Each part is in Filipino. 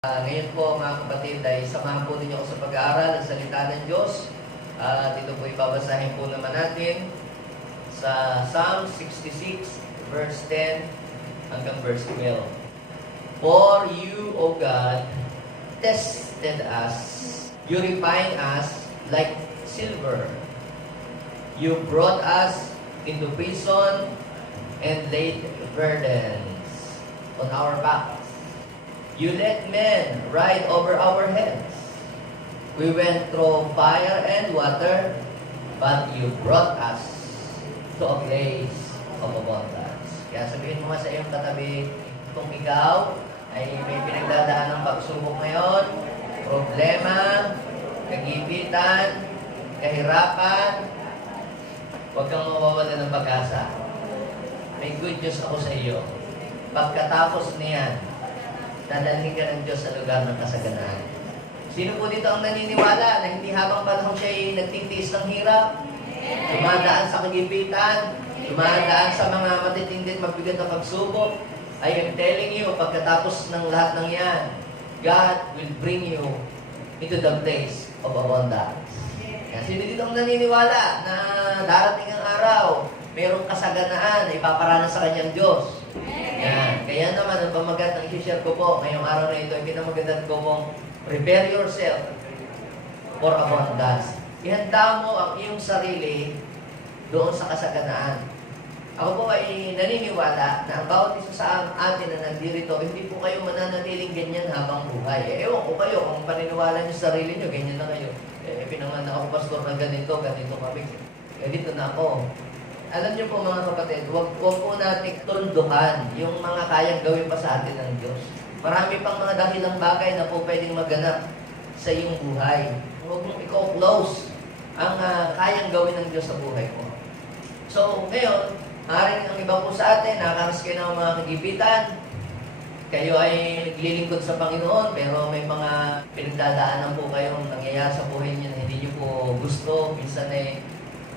Ngayon po mga kapatid ay samahan po ninyo ako sa pag-aaral ng salita ng Diyos. Dito po ibabasahin po naman natin sa Psalm 66 verse 10 hanggang verse 12. For you, O God, tested us, you refine us like silver. You brought us into prison and laid burdens on our backs. You let men ride over our heads. We went through fire and water, but you brought us to a place of abundance. Kaya sabihin mo nga sa iyong katabi, kung ikaw ay may pinagdadaan ng pagsubok ngayon, problema, kagipitan, kahirapan, huwag kang mawawala ng pag-asa. May good news ako sa iyo. Pagkatapos niyan, dadalhin ka ng Diyos sa lugar ng kasaganaan. Sino po dito ang naniniwala na hindi habang panahon siya ay nagtitiis ng hirap, dumadaan sa kagipitan, dumadaan sa mga matitindi at mabigat na pagsubok? I am telling you, pagkatapos ng lahat ng yan, God will bring you into the place of abundance. Yan. Sino dito ang naniniwala na darating ang araw, mayroong kasaganaan na ipaparanas sa kanyang Diyos? Yan. Kaya naman, ang pamagat ng i-share ko po ngayong araw na ito, ay pinamagatan ko mong prepare yourself for abundance. Ihanda mo ang iyong sarili doon sa kasaganaan. Ako po ay naniniwala na ang bawat isa sa atin na nandirito, hindi po kayo mananatiling ganyan habang buhay. Ewan ko kayo, kung paniniwala niyo sa sarili niyo, ganyan na kayo. Pinanganak ako, pastor, na ganito kami. Dito na ako. Alam niyo po mga kapatid, huwag po natin tuldukan yung mga kayang gawin pa sa atin ng Diyos. Marami pang mga dakilang bagay na po pwedeng maganap sa iyong buhay. Huwag mong i-close ang kayang gawin ng Diyos sa buhay mo. So, ngayon, maaaring ang iba po sa atin, nakakaras kayo ng mga kagipitan, kayo ay naglilingkod sa Panginoon, pero may mga pinagdadaanan po kayong nangyayari sa buhay niyo na hindi niyo po gusto. Minsan ay,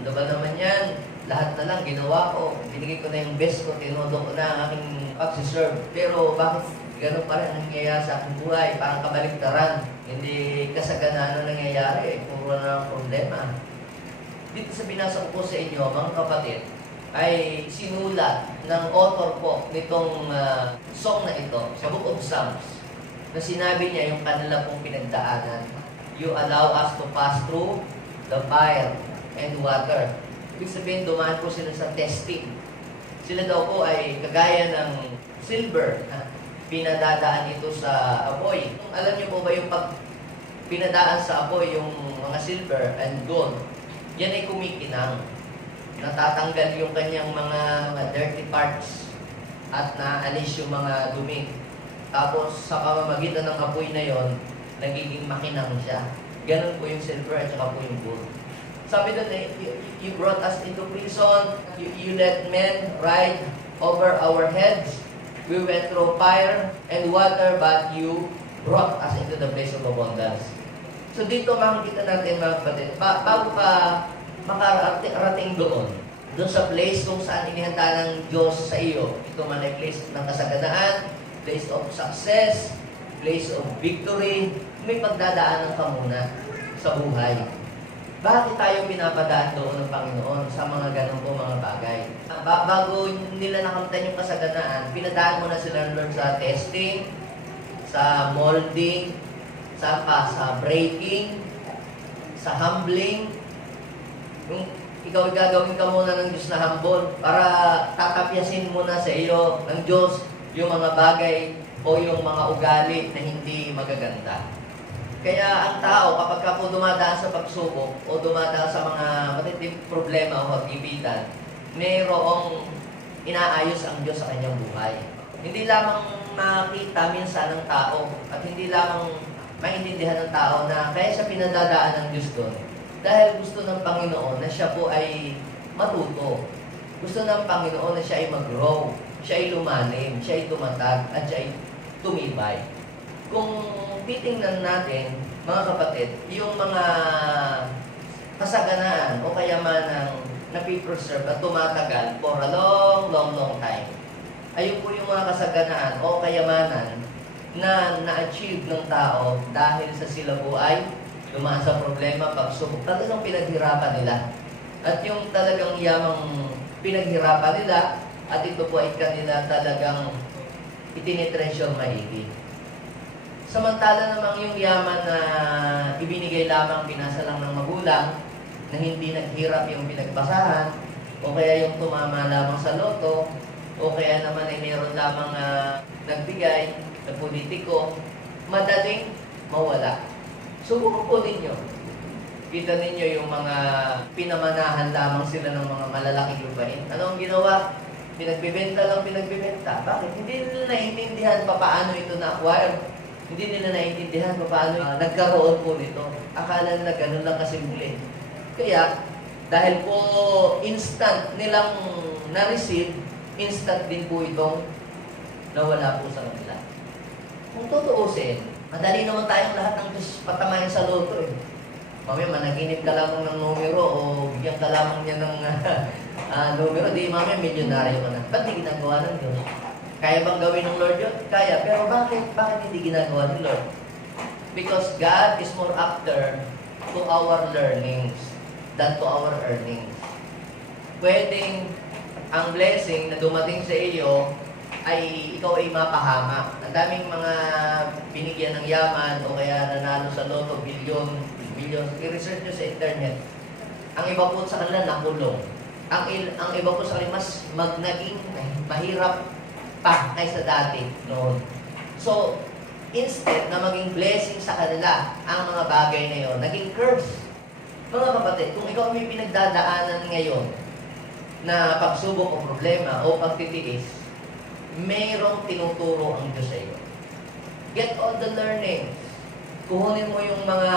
ano ba naman yan? Lahat na lang ginawa ko. Binigay ko na yung best ko, tinodo ko na ang aking pagsiserve. Pero bakit gano'n pa rin ang nangyayari sa aking buhay? Parang kabaliktaran. Hindi kasaganaan na nangyayari. Puro na problema. Dito sa binasa ko po sa inyo, mga kapatid, ay sinulat ng author po nitong song na ito, sa Book of Psalms, na sinabi niya yung kanila pong pinagdaanan. You allow us to pass through the fire and water. Ibig sabihin, dumaan po sila sa testing. Sila daw po ay kagaya ng silver na pinadadaan ito sa apoy. Alam niyo po ba yung pag pinadaan sa apoy yung mga silver and gold, yan ay kumikinang. Natatanggal yung kanyang mga dirty parts at naalis yung mga dumi. Tapos sa pamamagitan ng apoy na yon, nagiging makinang siya. Ganun po yung silver at saka po yung gold. Sabi doon, you brought us into prison, you let men ride over our heads. We went through fire and water, but you brought us into the place of abundance. So dito makikita natin mga kapatid, bago ka makarating doon sa place kung saan inihanda ng Diyos sa iyo, ito man ay place ng kasaganaan, place of success, place of victory, may pagdadaanan ka muna sa buhay. Bakit tayo pinapadaan doon ng Panginoon sa mga ganun po mga bagay? Bago nila nakamtan yung kasaganaan, pinadaan mo na sila ng Lord sa testing, sa molding, sa breaking, sa humbling. Yung ikaw gagawin ka muna ng Diyos na humble para tatapyasin muna sa iyo ng Diyos yung mga bagay o yung mga ugali na hindi magaganda. Kaya ang tao, kapag ka po dumadaan sa pagsubok o dumadaan sa mga matitibig problema o kagipitan, mayroong inaayos ang Diyos sa kanyang buhay. Hindi lamang makita minsan ng tao at hindi lamang maintindihan ng tao na kaya siya pinadadaan ng Diyos doon. Dahil gusto ng Panginoon na siya po ay matuto. Gusto ng Panginoon na siya ay mag-grow, siya ay lumalim, siya ay tumatag, at siya ay tumibay. Kung titingnan natin, mga kapatid, yung mga kasaganaan o kayamanang napipreserve at tumatagal for a long time. Ayun po yung mga kasaganaan o kayamanan na na-achieve ng tao dahil sa sila po ay dumaan sa problema, pagsubok, talagang pinaghirapan nila. At yung talagang yamang pinaghirapan nila, at ito po ay kanila talagang itinitreasure maigi. Samantala namang yung yaman na ibinigay lamang, pinasa lang ng magulang, na hindi naghirap yung pinagbasahan, o kaya yung tumama lamang sa loto, o kaya naman ay meron lamang nagbigay na politiko, madaling mawala. Subukan po ninyo. Kita ninyo yung mga pinamanahan lamang sila ng mga malalaking lupain. Ano ang ginawa? Pinagbibenta lang pinagbibenta. Bakit? Hindi nila naiintindihan pa paano ito na-acquire. Hindi nila naiintindihan pa paano nagkaroon po nito. Akala nila ganun lang kasimple. Kaya, dahil po instant nilang na-receive, instant din po itong nawala po sa kanila. Kung tutuusin, madali naman tayong lahat ng Diyos patamayan sa loto eh. Mamaya managinip ka lamang ng numero o bigyan ka lamang niya ng numero, di mamaya milyonaryo ka na. Ba't di ginagawa ng Diyos? Kaya bang gawin ng Lord yun? Kaya. Pero bakit? Bakit hindi ginagawa ng Lord? Because God is more after to our learnings than to our earnings. Pwedeng ang blessing na dumating sa iyo ay ikaw ay mapahamak. Ang daming mga binigyan ng yaman o kaya nanalo sa loto, bilyon. I-research nyo sa internet. Ang iba po sa kanila nakulong. Ang iba po sa kanila mas naging mahirap pa kaysa dati noon. So, instead na maging blessing sa kanila ang mga bagay na yon, naging curse. Mga kapatid, kung ikaw may pinagdadaanan ngayon na pagsubok o problema o pagtitiis, mayroong tinuturo ang Diyos sa iyo. Get all the learnings. Kuhunin mo yung mga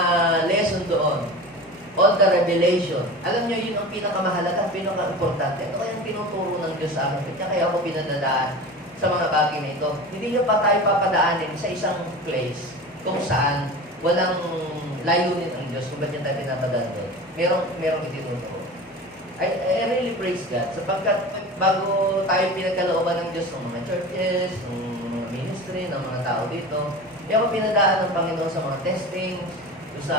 lesson doon. All the revelation. Alam niyo, yun ang pinakamahalaga, pinaka-importante. Ito kayang tinuturo ng Diyos sa akin. Kaya ako pinadadaan sa mga bagay na ito. Hindi niyo pa tayo papadaanin sa isang place kung saan walang layunin ang Diyos kung ba't niya tayo pinapadaan doon. Merong itinuturo. I really praise God sapagkat bago tayo pinagkalooban ng Diyos ng mga churches, ng mga ministry, ng mga tao dito, ako pinadaan ng Panginoon sa mga testings, sa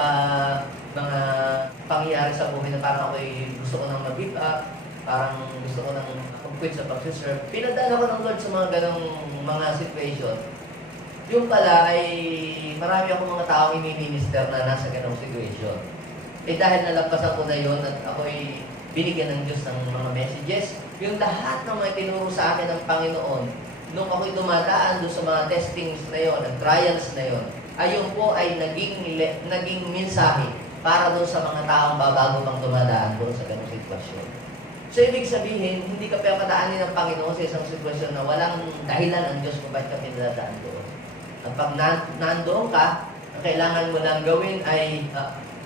mga pangyayari sa buhay na parang ako'y gusto ko nang mag-give up, parang gusto ko nang mag-quit sa pag-serve. Pinadaan ako ng Lord sa mga ganong mga situation. Yung pala ay marami akong mga tao i-minister na nasa ganong situation. Eh dahil nalagpasan ko na yun at ako'y binigyan ng Diyos ng mga messages, yung lahat ng mga tinuro sa akin ng Panginoon, nung ako'y dumadaan doon sa mga testings na yon, at trials na yon, ayun po ay naging mensahe para doon sa mga taong babago pang dumadaan doon sa ganong sitwasyon. So, ibig sabihin, hindi ka pagkadaanin ng Panginoon sa isang sitwasyon na walang dahilan ang Diyos kung bakit ka pinadadaan doon. At pag nandoon ka, ang kailangan mo lang gawin ay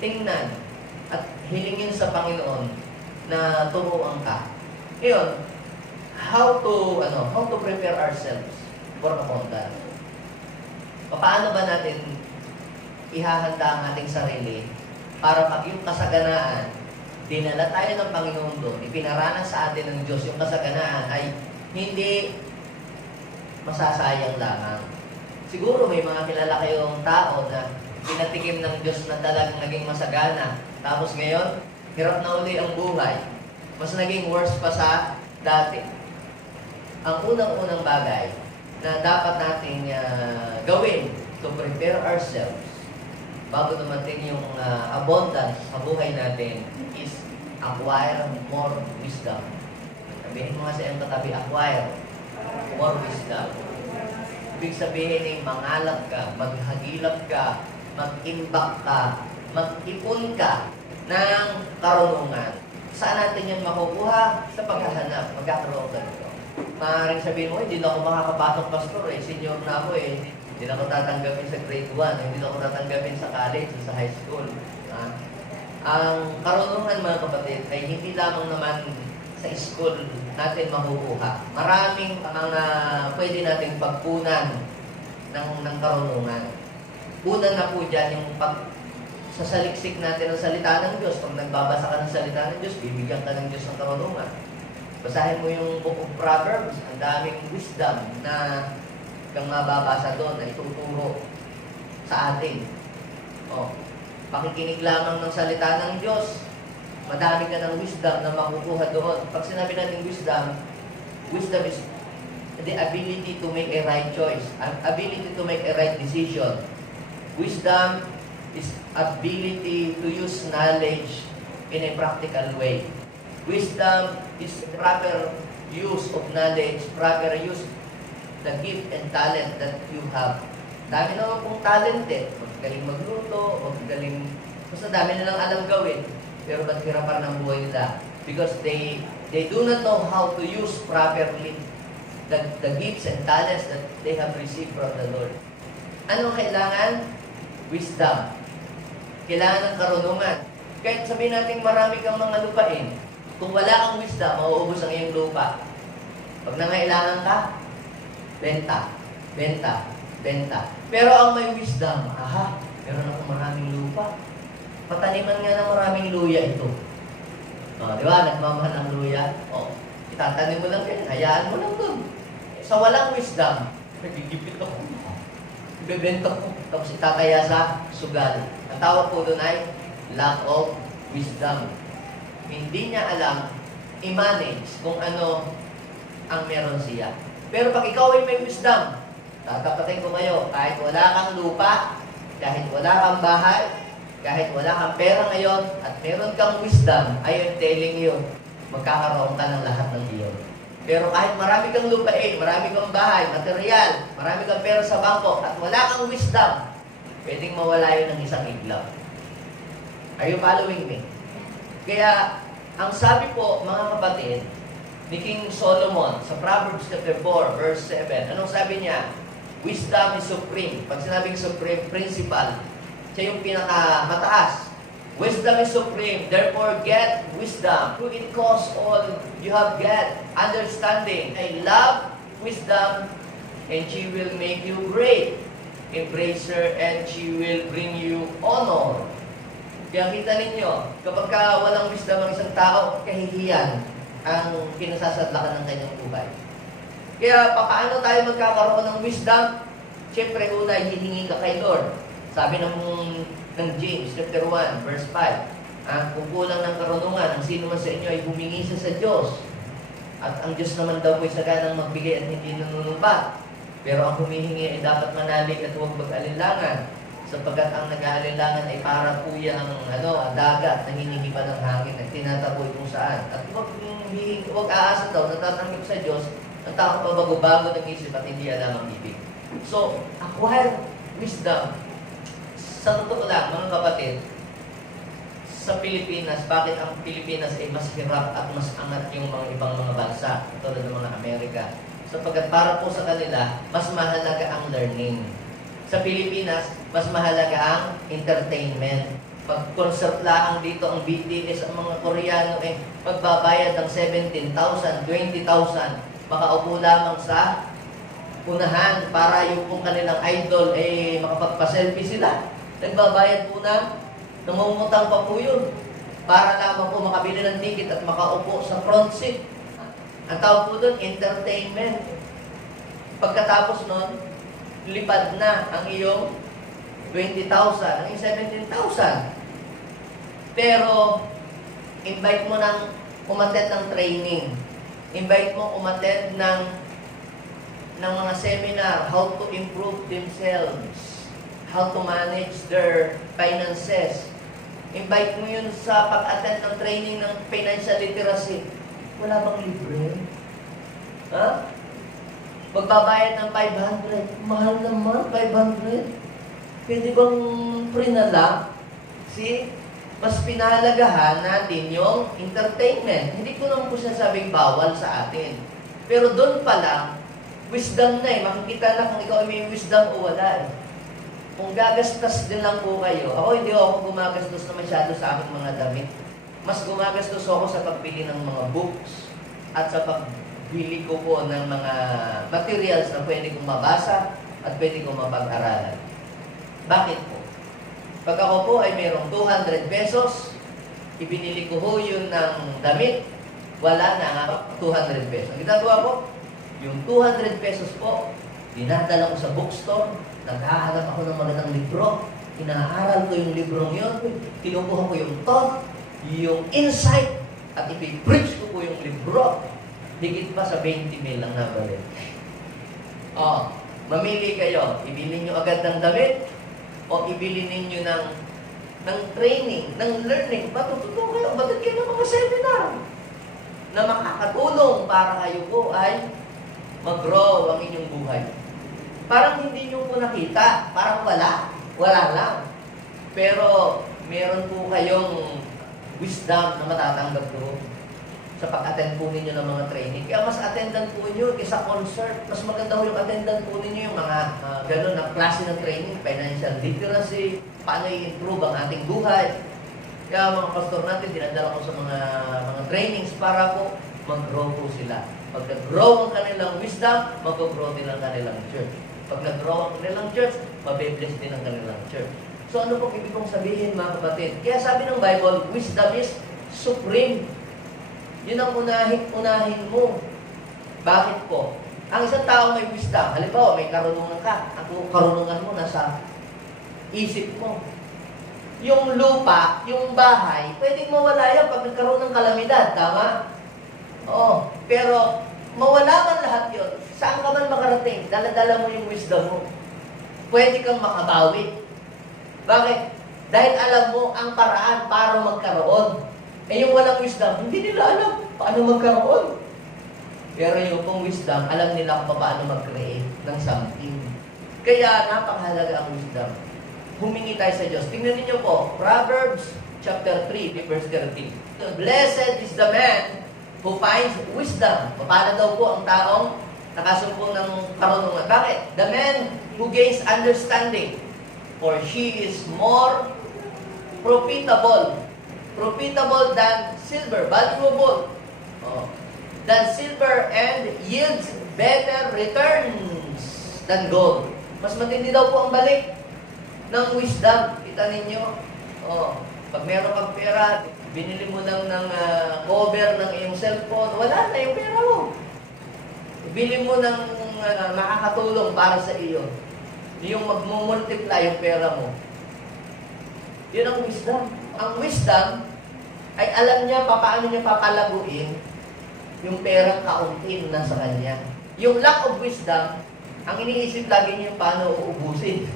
tingnan at hilingin sa Panginoon na turuan ka. Ngayon, how to prepare ourselves for abundance. Paano ba natin ihahanda ang ating sarili para pag yung kasaganaan, dinala tayo ng Panginoon doon, ipinaranas sa atin ng Diyos yung kasaganaan ay hindi masasayang lamang. Siguro may mga kilala kayong tao na pinatikim ng Diyos na talagang naging masagana. Tapos ngayon, hirap na uli ang buhay. Mas naging worse pa sa dati. Ang unang-unang bagay na dapat nating gawin to prepare ourselves bago dumating yung abundance sa buhay natin is acquire more wisdom. Sabihin mo nga sa iyong katabi, acquire more wisdom. Ibig sabihin ay mangalap ka, maghagilap ka, mag-imbak ka, mag-ipon ka ng karunungan. Saan natin yan makukuha? Sa paghahanap, magkakaroon ka nito. Maaaring sabihin mo, hindi na ako makakapasok, pastor, senior na ako hindi na ako tatanggapin sa grade 1, hindi na ako tatanggapin sa college, sa high school. Ang karunungan, mga kapatid, ay hindi lamang naman sa school natin makukuha. Maraming mga pwede nating pagpunan ng karunungan. Una na po dyan yung sa saliksik natin ng salita ng Diyos. Pag nagbabasa ka ng salita ng Diyos, bibigyan ka ng Diyos ng karunungan. Basahin mo yung Book of Proverbs, ang daming wisdom na kang mababasa doon na ituturo sa atin. Pakikinig lamang ng salita ng Diyos. Madami ka ng wisdom na makukuha doon. Pag sinabi natin wisdom is the ability to make a right choice, an ability to make a right decision. Wisdom is ability to use knowledge in a practical way. Wisdom is proper use of knowledge, proper use the gift and talent that you have. Dami naman pong talent Magaling magluto, basta dami nilang alam gawin. Pero ba't hirapan ng buhay nila? Because they do not know how to use properly the gifts and talents that they have received from the Lord. Ano kailangan? Wisdom. Kailangan ng karunungan. Kahit sabihin natin marami kang mga lupain, kung wala kang wisdom, mauubos ang iyong lupa. Pag nangailangan ka, benta. Pero ang may wisdom, meron akong maraming lupa. Pataniman nga ng maraming luya ito. Di ba? Nagmamahal ang luya. Itatanim mo lang yan, hayaan mo lang doon. Sa walang wisdom, nagigipit ako. Ibebenta ko. Tapos itataya sa sugal. Ang tawag po doon ay lack of wisdom. Hindi niya alam i-manage kung ano ang meron siya. Pero pag ikaw ay may wisdom, tatapatin ko kayo, kahit wala kang lupa, kahit wala kang bahay, kahit wala kang pera ngayon, at meron kang wisdom, I am telling you, magkakaroon ka ng lahat ng iyon. Pero kahit marami kang lupain, marami kang bahay, material, marami kang pera sa bangko, at wala kang wisdom, pwedeng mawala yun ng isang iglap. Are you following me? Kaya, ang sabi po, mga kapatid, ni King Solomon sa Proverbs chapter 4, verse 7, anong sabi niya? Wisdom is supreme. Pag sinabing supreme, principal, siya yung pinakamataas. Wisdom is supreme. Therefore, get wisdom. To it costs all you have get. Understanding. I love wisdom, and she will make you great. Embrace her, and she will bring you honor. Kaya kita ninyo, kapag walang wisdom ng isang tao, kahihiyan ang kinasasadlakan ng kanyang buhay. Kaya paano tayo magkakaroon ng wisdom? Siyempre, una, hihingi ka kay Lord. Sabi ng James, chapter 1, verse 5, kung kulang ng karunungan, ang sino man sa inyo ay humingi sa Diyos. At ang Diyos naman daw po ay saganang magbigay at hindi nanunumpa. Pero ang humihingi ay dapat manalig at huwag mag-alinlangan. Sapagkat ang nag-aalinlangan ay para po yan dagat na hinihipan ng hangin at tinataboy kung saan. At huwag aasa daw, natatanggap sa Diyos, ang tao pabago-bago ng isip at hindi alam ang ibig. So, acquire wisdom. Sa totoo lang, mga kapatid, sa Pilipinas, bakit ang Pilipinas ay mas hirap at mas angat yung mga ibang mga bansa, tulad ng mga Amerika? Sapagkat para po sa kanila, mas mahalaga ang learning. Sa Pilipinas, mas mahalaga ang entertainment. Pag concert lang dito, ang BTS, ang mga Koreano, magbabayad ng 17,000, 20,000, makaupo lamang sa unahan para yung kung kanilang idol makapagpa-selfie sila. Nagbabayad po na, namumutang pa po yun para lamang po makabili ng ticket at makaupo sa front seat. Ang tawag po doon, entertainment. Pagkatapos nun, lipad na ang iyong 20,000, ang iyong 17,000. Pero, invite mo ng umattend ng training. Invite mo umattend ng mga seminar, how to improve themselves, how to manage their finances. Invite mo yun sa pag-attend ng training ng financial literacy. Wala bang libre? Ha? Magbabayad ng 500. Mahal naman, 500. Pwede bang free na lang? See? Mas pinahalagahan natin yung entertainment. Hindi ko naman po sinasabing bawal sa atin. Pero doon pa lang, wisdom na makikita na kung ikaw ay may wisdom o wala Kung gagastos din lang po kayo, hindi ako gumagastos na masyado sa aking mga damit. Mas gumagastos ako sa pagbili ng mga books at sa pagbili ko po ng mga materials na pwede kong mabasa at pwede kong mapag-aralan. Bakit po? Pag ako po ay mayroong 200 pesos, ibinili ko ho yun ng damit, wala na nga 200 pesos. Ang ginagawa ko, yung 200 pesos po, dinadala ko sa bookstore, naghahanap ako ng magandang libro, inaaral ko yung librong yun, kinukuha ko yung thought, yung insight, at ipipreach ko yung libro. Higit pa sa 20 mil ang nabalik. Mamili kayo, ibili nyo agad ng damit, o ibili ninyo ng training, ng learning. Matututo kayo, batid kayo ng mga seminar na makakatulong para kayo po ay mag-grow ang inyong buhay. Parang hindi nyo po nakita, parang wala lang. Pero meron po kayong wisdom na matatanggap po sa pag-attend po ninyo ng mga training. Kaya mas attendan po nyo kaysa concert. Mas maganda po yung attendan po ninyo yung mga gano'n na klase ng training, financial literacy, paano i-improve ang ating buhay. Kaya mga pastor natin, dinadala ko sa mga trainings para po mag-grow po sila. Pag nag-grow ang kanilang wisdom, mag-grow din ang kanilang church. Pag nag-grow ang kanilang church, mabibless din ang kanilang church. So ano po ibig kong sabihin mga kapatid? Kaya sabi ng Bible, wisdom is supreme. Yun ang unahin mo. Bakit po? Ang isang tao may wisdom, halimbawa may karunungan ka, ang karunungan mo nasa isip mo. Yung lupa, yung bahay, pwedeng mawala yan pag nagkaroon ng kalamidad, tama? Oo, pero mawala man lahat yun. Saan ka man makarating, dala-dala mo yung wisdom mo. Pwede kang makabawi. Bakit? Dahil alam mo ang paraan para magkaroon. Yung walang wisdom, hindi nila alam paano magkaroon. Pero yung pong wisdom, alam nila kung paano mag-create ng something. Kaya napakahalaga ang wisdom. Humingi tayo sa Diyos. Tingnan niyo po, Proverbs chapter 3, verse 13. Blessed is the man who finds wisdom. Paano daw po ang taong nakasumpong ng karunungan? Bakit? The man who gains understanding, for she is more profitable than silver, valuable than silver, and yields better returns than gold. Mas matindi daw po ang balik ng wisdom. Kita ninyo, pag meron kang pera, binili mo lang ng cover ng iyong cellphone, wala na yung pera mo. Bili mo ng makakatulong para sa iyo. Yung magmumultiply yung pera mo. Yun ang wisdom. Ang wisdom ay alam niya paano niya papalaguin yung perang kaunti na sa kanya. Yung lack of wisdom, ang iniisip lagi niya yung paano uubusin.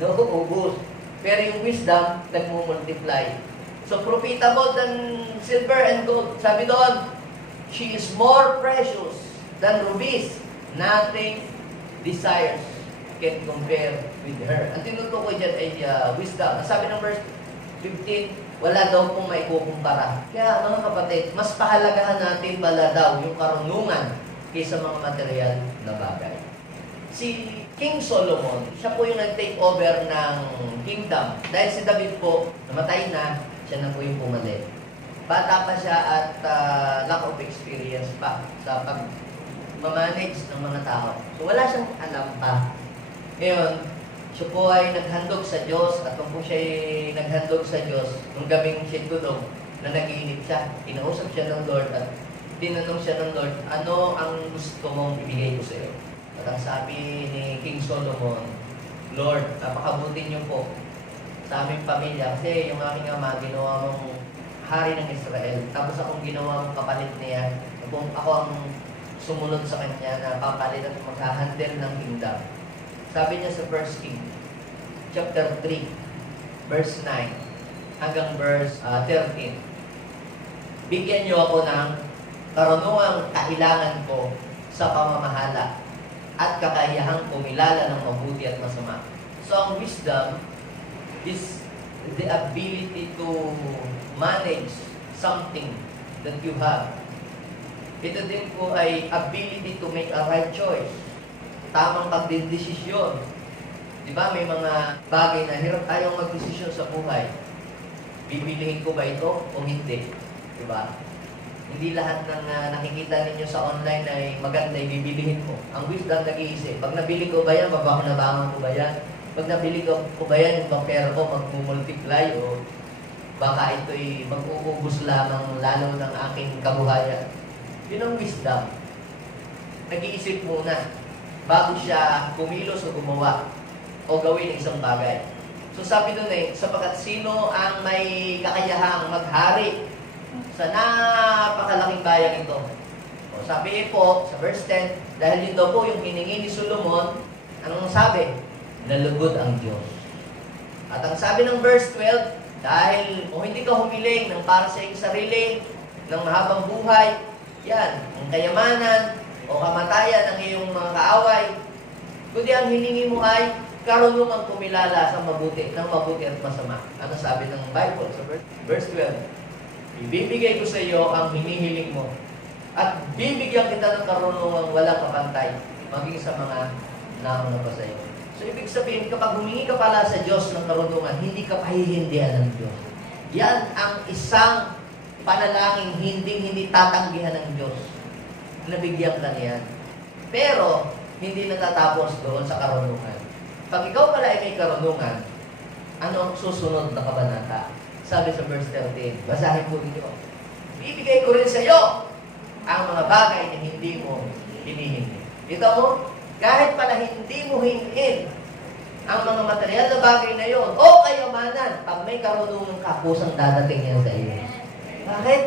No, ubus. Pero yung wisdom, nagmumultiply. So, profitable than silver and gold. Sabi doon, she is more precious than rubies. Nothing desires can compare with her. Ang tinutukoy dyan ay wisdom. Sabi ng verse 15, wala daw pong maikukumpara. Kaya mga kapatid, mas pahalagahan natin pala daw yung karunungan kaysa mga material na bagay. Si King Solomon, siya po yung nag-take over ng kingdom. Dahil si David po, namatay na, siya na po yung pumalit. Bata pa siya at lack of experience pa sa pag-manage ng mga tao. So wala siyang alam pa. Ngayon, siya po ay naghandog sa Diyos at kung po siya ay naghandog sa Diyos, nung gabing siya tulog, na nag-iinip siya, kinausap siya ng Lord at tinanong siya ng Lord, ano ang gusto mong ibigay ko sa iyo? At ang sabi ni King Solomon, Lord, napakabuti niyo po sa aming pamilya kasi yung aming ama ginawa mong hari ng Israel. Tapos akong ginawa mong kapalit niya. Ako ang sumunod sa kanya na papalit at maghahandle ng kingdom. Sabi niya sa 1 King, chapter 3, verse 9, hanggang verse 13. Bigyan niyo ako ng karunungang kailangan ko sa pamamahala at kakayahang kumilala ng mabuti at masama. So, ang wisdom is the ability to manage something that you have. Ito din po ay ability to make a right choice. Tamang pagdedesisyon. Diba, may mga bagay na hirap tayong magdesisyon sa buhay. Bibilihin ko ba ito o hindi? Diba? Hindi lahat ng nakikita ninyo sa online ay maganda, bibilihin ko. Ang wisdom nag-iisip. Pag nabili ko ba yan, mabakinabangan ko ba yan? Pag nabili ko ba yan, yung pera ko magmumultiply o baka ito'y mag-uubos lamang lalo ng aking kabuhayan. Yun ang wisdom. Nag-iisip muna. bago siya kumilos o gumawa o gawin isang bagay. So sabi doon sapagkat sino ang may kakayahang maghari sa napakalaking bayan ito. O sabi po sa verse 10, dahil yun daw po yung hiningi ni Solomon, anong sabi? Nalugod ang Diyos. At ang sabi ng verse 12, dahil kung hindi ka humiling ng para sa iyong sarili, ng mahabang buhay, yan, ang kayamanan o kamatayan ng iyong mga kaaway, kundi ang hiningi mo ay karunungang kumilala sa mabuti, ng mabuti at masama. Ano sabi ng Bible sa verse 12? Ibibigay ko sa iyo ang hinihiling mo at bibigyan kita ng karunungang walang kapantay maging sa mga nauna pa sa iyo. So, ibig sabihin, kapag humingi ka pala sa Diyos ng karunungan, hindi ka pahihindihan ng Diyos. Yan ang isang panalangin hindi tatanggihan ng Diyos. Nabigyan ka niyan. Pero, hindi natatapos doon sa karunungan. Pag ikaw pala ay may karunungan, ano ang susunod na kabanata? Sabi sa verse 13, basahin po ninyo. Bibigay ko rin sa iyo ang mga bagay na hindi mo hinihingi. Ito mo, kahit pala hindi mo hingin ang mga material na bagay na yon o kayamanan, pag may karunungan ka, kusang dadating yan sa iyo. Bakit?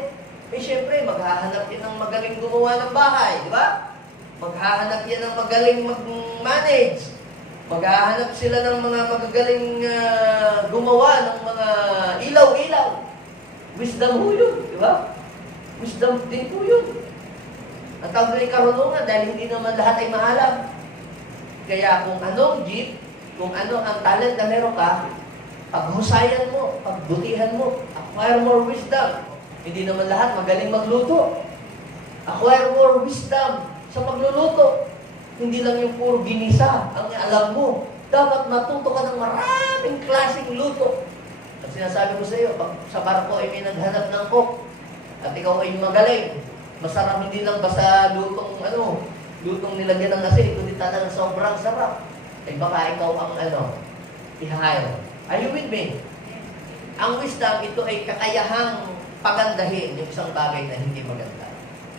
Siyempre, maghahanap yan ng magaling gumawa ng bahay, di ba? Maghahanap yan ng magaling mag-manage. Maghahanap sila ng mga magagaling gumawa ng mga ilaw-ilaw. Wisdom ho yun, di ba? Wisdom din po yun. Ang tawag rin karunungan dahil hindi naman lahat ay maalam. Kaya kung anong gift, kung ano ang talent na meron ka, paghusayan mo, pagbutihan mo, acquire more wisdom. Hindi naman lahat magaling magluto. Acquire more wisdom sa pagluluto. Hindi lang yung puro ginisa ang alam mo. Dapat matuto ka ng maraming klaseng luto. At sinasabi ko sa iyo, pag sa barko ay may naghanap ng cook, at ikaw ay magaling, masarap hindi lang basta lutong nilagyan ng asin, kundi talagang sobrang sarap. Ay baka ikaw ang i-hire. Are you with me? Ang wisdom, ito ay kakayahang pagandahin yung isang bagay na hindi maganda.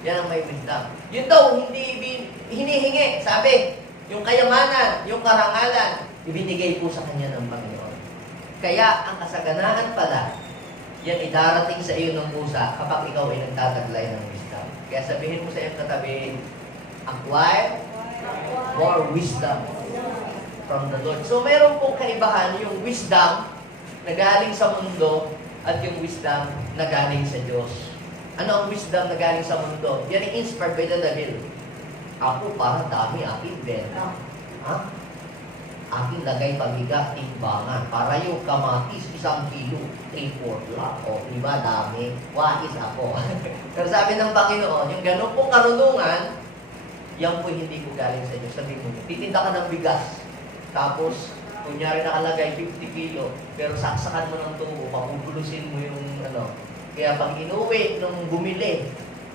Yan ang may wisdom. Yun daw, hindi hinihingi. Sabi, yung kayamanan, yung karangalan, ibinigay po sa kanya ng Panginoon. Kaya, ang kasaganaan pala, yan idarating sa iyo ng pusa kapag ikaw ay nagtataglay ng wisdom. Kaya sabihin mo sa iyong katabi, acquire more wisdom from the Lord. So, mayroon pong kaibahan yung wisdom na galing sa mundo at yung wisdom na galing sa Diyos. Ano ang wisdom na galing sa mundo? Yan ay inspired by the devil. Ako parang dami aking benta. Aking lagay pabigat, timbangan. Para yung kamatis, 1 kilo, 3/4 lang. O, iba dami. Wais ako. Pero sabi ng Panginoon, yung ganun pong karunungan, yan po hindi ko galing sa Diyos. Sabi mo, titinda ka ng bigas. Tapos, kunyari nakalagay 50 kilo, pero saksakan mo ng tubo, papupulusin mo yung Kaya pag inuwi nung bumili,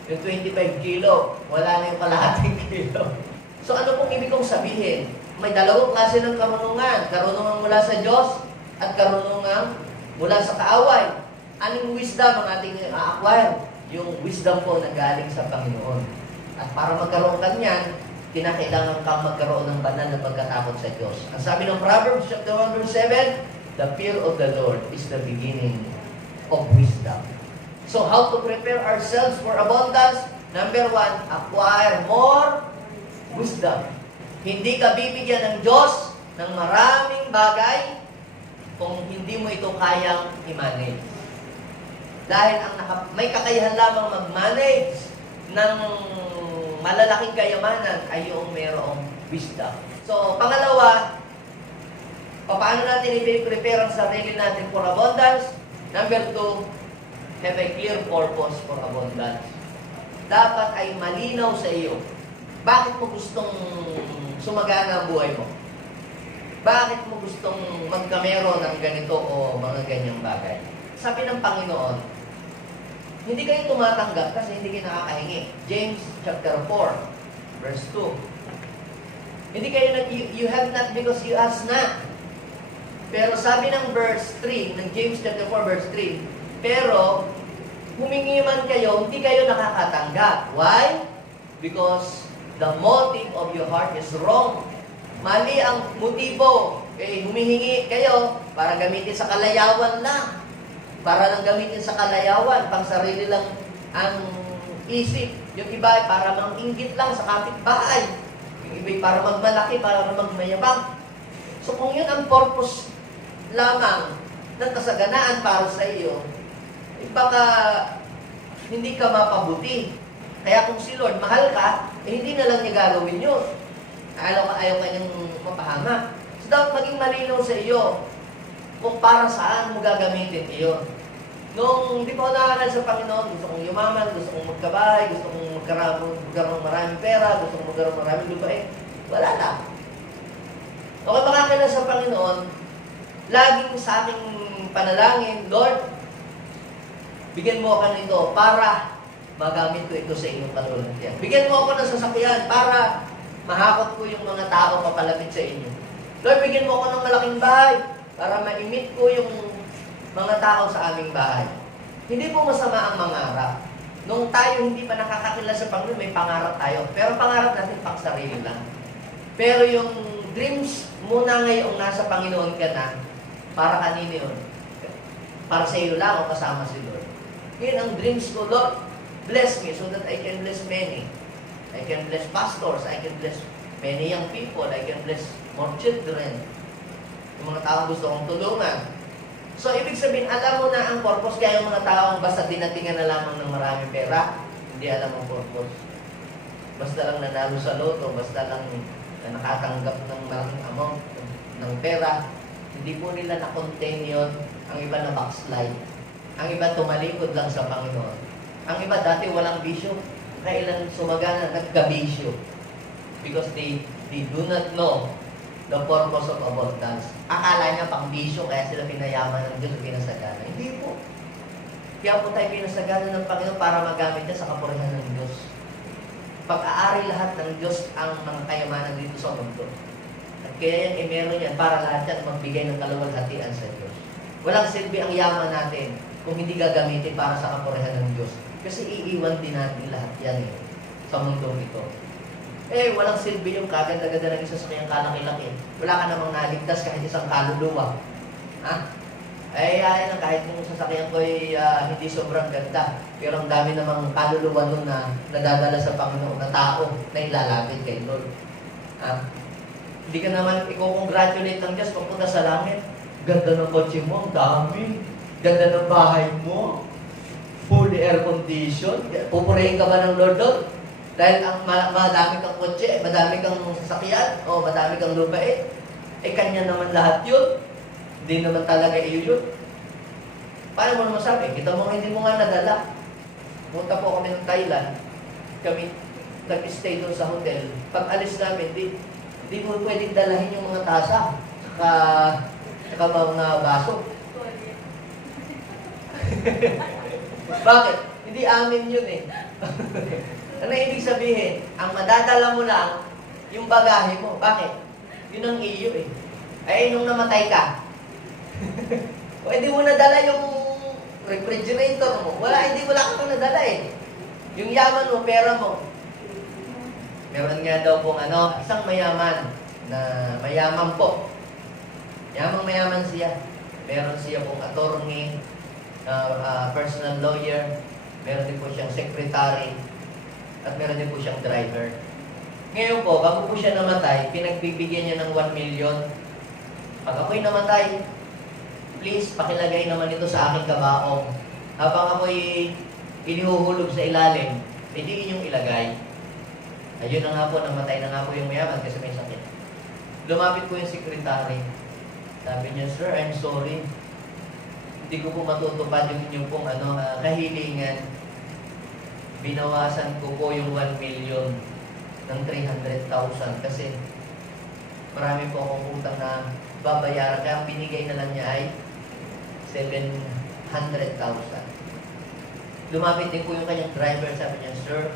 yung 25 kilo, wala na yung kalahating kilo. So ano pong ibig kong sabihin? May dalawang klase ng karunungan. Karunungan mula sa Diyos at karunungan mula sa kaaway. Anong wisdom ang ating acquire? Yung wisdom po na galing sa Panginoon. At para magkaroon ka niyan, kinakailangan kang magkaroon ng banal na pagkatakot sa Diyos. Ang sabi ng Proverbs chapter 1 verse 7, the fear of the Lord is the beginning of wisdom. So how to prepare ourselves for abundance? Number 1, acquire more wisdom. Hindi ka bibigyan ng Diyos ng maraming bagay kung hindi mo ito kayang i-manage. Dahil may kakayahan lamang mag-manage ng malalaking kayamanan ay yung mayroong wisdom. So, pangalawa, paano natin i-prepare ang sarili natin for abundance? Number 2, have a clear purpose for abundance. Dapat ay malinaw sa iyo. Bakit mo gustong sumagana ang buhay mo? Bakit mo gustong magkamero ng ganito o mga ganyang bagay? Sabi ng Panginoon, hindi kayo tumatanggap kasi hindi kayo nakakahingi. James chapter 4, verse 2. Hindi kayo you have not because you ask not. Pero sabi ng verse 3, ng James chapter 4, verse 3, pero, humingi man kayo, hindi kayo nakakatanggap. Why? Because the motive of your heart is wrong. Mali ang motibo. Humihingi kayo para gamitin sa kalayawan lang. Para lang gamitin sa kalayawan, pang sarili lang ang isip. Yung iba ay para manginggit lang sa kapitbahay. Yung iba ay para magmalaki, para magmayabang. So kung yun ang purpose lamang ng kasaganaan para sa iyo, baka hindi ka mapabuti. Kaya kung si Lord mahal ka, hindi na lang niya gagawin yun. Ayaw ka niyang mapahamak. So dapat maging malinaw sa iyo kung para saan mo gagamitin iyon. Nung hindi pa ako nakakal sa Panginoon, gusto kong yumaman, gusto kong magkabahay, gusto kong magkaroon maraming pera, gusto kong magkaroon maraming lupain. Wala lang. Okay, makakala sa Panginoon, laging sa aking panalangin, Lord, bigyan mo ako nito para magamit ko ito sa inyong katulad. Bigyan mo ako ng sasakyan para mahakot ko yung mga tao papalapit sa inyo. Lord, bigyan mo ako ng malaking bahay para ma-imit ko yung mga tao sa aming bahay. Hindi po masama ang mangarap. Nung tayo hindi pa nakakakilala sa Panginoon, may pangarap tayo. Pero pangarap natin pang sarili lang. Pero yung dreams muna ngayong nasa Panginoon ka na, para kanino yun? Para sa iyo lang o kasama si Lord. Yun ang dreams ko, Lord. Bless me so that I can bless many. I can bless pastors. I can bless many young people. I can bless more children. Yung mga tao gusto kong tulungan. So, ibig sabihin, alam mo na ang purpose. Kaya yung mga tao basta dinatingan na lamang ng maraming pera, hindi alam ang purpose. Basta lang nanalo sa loto, basta lang na nakatanggap ng malaking amount ng pera, hindi po nila na-contain yun. Ang iba na backslide. Ang iba tumalikod lang sa Panginoon. Ang iba dati walang bisyo. Kailan sumagana, nagka-bisyo. Because they do not know the purpose of abundance. Akala niya pang bisyo, kaya sila pinayaman ng Diyos, pinasagana. Hindi po. Kaya po tayo pinasagana ng Panginoon para magamit niya sa kapurihan ng Diyos. Pag-aari lahat ng Diyos ang mga kayamanan dito sa mundo. At kaya yan, meron yan para lahat yan magbigay ng kaluwalhatian sa Diyos. Walang silbi ang yaman natin kung hindi gagamitin para sa kapurihan ng Diyos. Kasi iiwan din natin lahat yan sa mundong ito. Walang silbi yung kaganda-ganda ng isa sa kanyang kalaki-laki. Wala ka namang naligtas kahit isang kaluluwa. Ayan, kahit yung sasakyan ko ay hindi sobrang ganda. Pero ang dami namang kaluluwa nun na nadadala sa Panginoon na tao na ilalapit kay Lord. Hindi ka naman i-congratulate ng Diyos pagpunta sa langit. Ganda ng kotse mo, ang dami. Ganda ng bahay mo. Fully air condition. Pupurihin ka ba ng Lord doon? Dahil ang madami kang kotse, madami kang sasakyan, o madami kang lupain, kanya naman lahat yun. Hindi naman talaga iyo yun. Paano mo naman sabi? Kita mo, hindi mo nga nadala. Punta po kami ng Thailand. Kami nag-stay doon sa hotel. Pag alis namin, di mo pwedeng dalahin yung mga tasa. Saka mga baso. Bakit? Hindi amin yun eh. Ano ibig sabihin? Ang madadala mo lang, yung bagahe mo. Bakit? Yun ang iyo eh. Nung namatay ka, o hindi mo nadala yung refrigerator mo. Hindi mo lang kang nadala eh. Yung yaman mo, pera mo. Meron nga daw pong isang mayaman na mayaman po. Mayaman siya. Meron siya pong attorney, personal lawyer, meron din po siyang secretary, at meron din po siyang driver. Ngayon po, bago po siya namatay, pinagbibigyan niya ng 1 million. Pag ako'y namatay, please, pakilagay naman ito sa aking kabaong. Habang ako'y inihuhulog sa ilalim, hindi inyong ilagay. Ayun na nga po, namatay na nga po yung mayaman kasi may sakit. Lumapit po yung secretary. Sabi niya, Sir, I'm sorry. Hindi ko po matutupad yung inyong pong kahilingan. Binawasan ko po yung 1 million ng 300,000 kasi marami po akong utang na babayaran. Kaya ang binigay na lang niya ay 700,000. Lumapit din po yung kanyang driver. Sabi niya, Sir,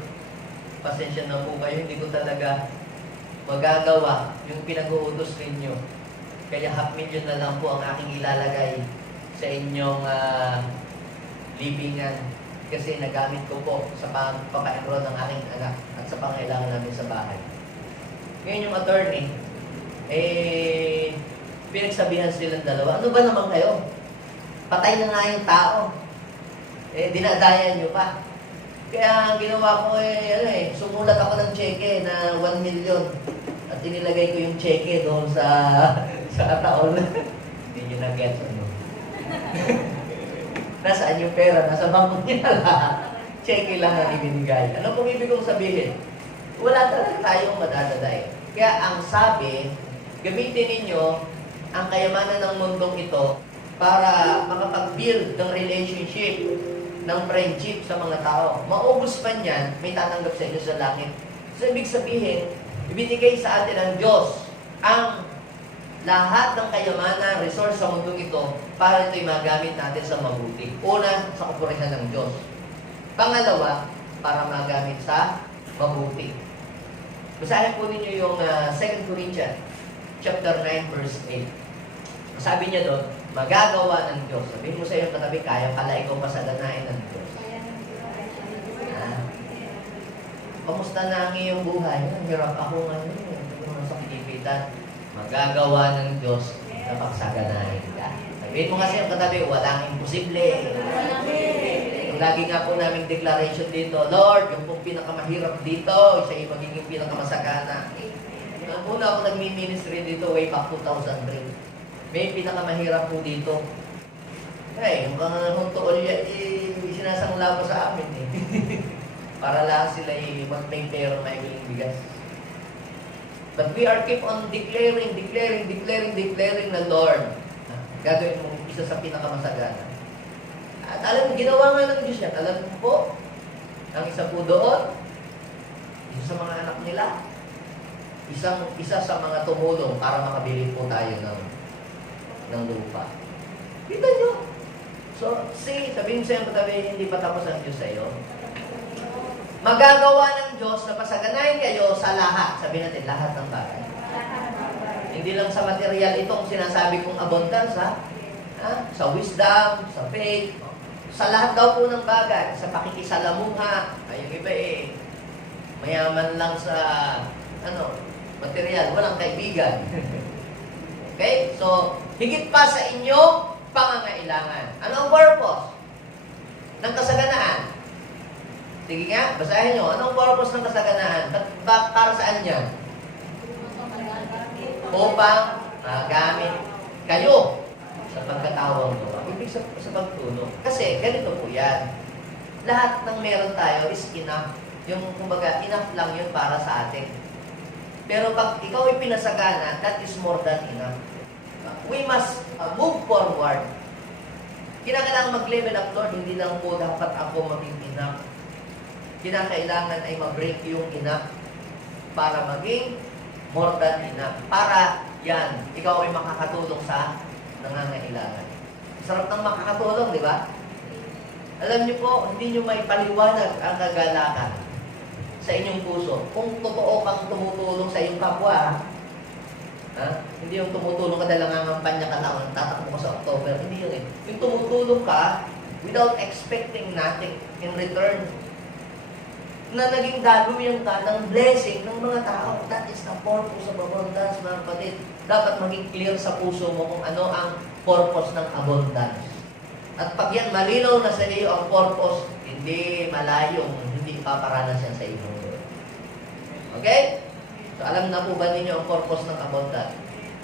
pasensya na po kayo. Hindi ko talaga magagawa yung pinag-uutos ninyo. Kaya 500,000 na lang po ang aking ilalagay sa inyong libingan. kasi nagamit ko po sa pagpapa-enroll ng aking anak at sa pangailangan namin sa bahay. Ngayon yung attorney, pinagsabihan silang dalawa, ano ba naman kayo? Patay na nga yung tao. Dinadayan nyo pa. Kaya ang ginawa ko sumulat ako ng cheque na 1 million at inilagay ko yung cheque doon sa taon. Hindi nyo na-get ano. Nasaan yung pera? Nasa bangko niya lahat. Cheque lang ang ibinigay. Ano kung ibig kong sabihin? Wala talaga tayong madadaday. Kaya ang sabi, gamitin ninyo ang kayamanan ng mundong ito para makapag-build ng relationship, ng friendship sa mga tao. Maubos pa niyan, may tatanggap sa inyo sa langit. So, ibig sabihin, ibinigay sa atin ng Diyos ang lahat ng kayamanan, resource sa mundong ito para ito'y magamit natin sa mabuti. Una, sa kapulisan ng Diyos. Pangalawa, para magamit sa mabuti. Basahin po ninyo yung 2 Corinthians chapter 9, verse 8. Sabi niya doon, magagawa ng Diyos. Sabihin mo sa iyong katabi, kaya pala ikaw pasaganain ng Diyos. Kamusta na ang iyong buhay? Hirap ako ngayon. Sa Pilipinas, magagawa ng Diyos na pagsaganain ka. Sabihin mo kasi yung katabi, walang imposible. Yung lagi nga po naming declaration dito, Lord, yung pong pinakamahirap dito, siya yung magiging pinakamasagana. Nung una ako nagmi-ministry dito way back 2003. May pinakamahirap po dito. Yung huntool sinasangla pa sa amin para lang sila mag-may pera, may bigas. But we are keep on declaring the Lord. Gagawin mo isa sa pinakamasagana. At alam mo, ginawa nga ng Diyos yan. Alam mo po, ang isa po doon, isa sa mga anak nila, isa sa mga tumulong para makabili po tayo ng lupa. Kita nyo? So, sabihin sa'yo, hindi pa tapos ang Diyos sa'yo. Magagawa ng Diyos na pasaganahin kayo sa lahat. Sabihin natin, lahat ng bagay. Hindi lang sa material itong sinasabi kong abundance, sa wisdom, sa faith, sa lahat daw po ng bagay, sa pakikisalamuha, yung iba mayaman lang sa material, walang kaibigan. Okay? So, higit pa sa inyo, pangangailangan. Ano ang purpose ng kasaganaan? Sige nga, basahin nyo. Anong purpose ng kasaganaan? Para saan yan? Upang magamit kayo sa pagkatawang ito. Ibig sa pagtulong. Kasi, ganito po yan. Lahat ng meron tayo is enough. Yung, kumbaga, enough lang yun para sa atin. Pero pag ikaw ay pinasagana, that is more than enough. We must move forward. Kinakailangan mag-level up, Lord. Hindi lang po dapat ako maging enough. Kinakailangan ay mag-break yung enough para maging more than enough. Para yan, ikaw ay makakatulong sa nangangailangan. Sarap ng makakatulong, di ba? Alam niyo po, hindi niyo may paliwanag ang kagalakan sa inyong puso. Kung totoo kang tumutulong sa iyong kapwa, hindi yung tumutulong ka dahil nangangampanya ka lang, tatakbo ka sa October. Hindi yun Yung tumutulong ka without expecting nothing in return. Na naging gagawin ka ng blessing ng mga tao. That is the purpose of abundance, mga kapatid. Dapat maging clear sa puso mo kung ano ang purpose ng abundance. At pag yan malinaw na sa iyo ang purpose, hindi malayong, hindi paparanas yan sa iyo. Okay? So, alam na po ba ninyo ang purpose ng abundance?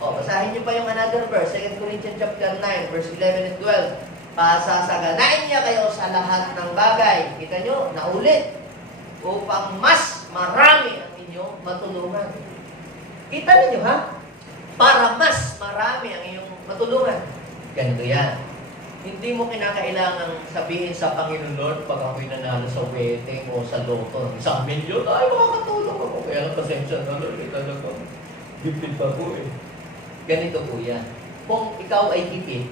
Basahin niyo pa yung another verse, 2 Corinthians chapter 9, verse 11 and 12. Pasasaganain niya kayo sa lahat ng bagay. Kita nyo, naulit. Upang mas marami ang inyong matulungan. Kita ninyo, Para mas marami ang inyong matulungan. Ganito yan. Hindi mo kinakailangan sabihin sa Panginoon, Lord, pag ako'y nanalo sa wedding o sa loto, 1 milyon, ay, makakatulong ako. Kaya lang pasensya na, Lord, talaga. Gipit ako Ganito po yan. Kung ikaw ay gipit,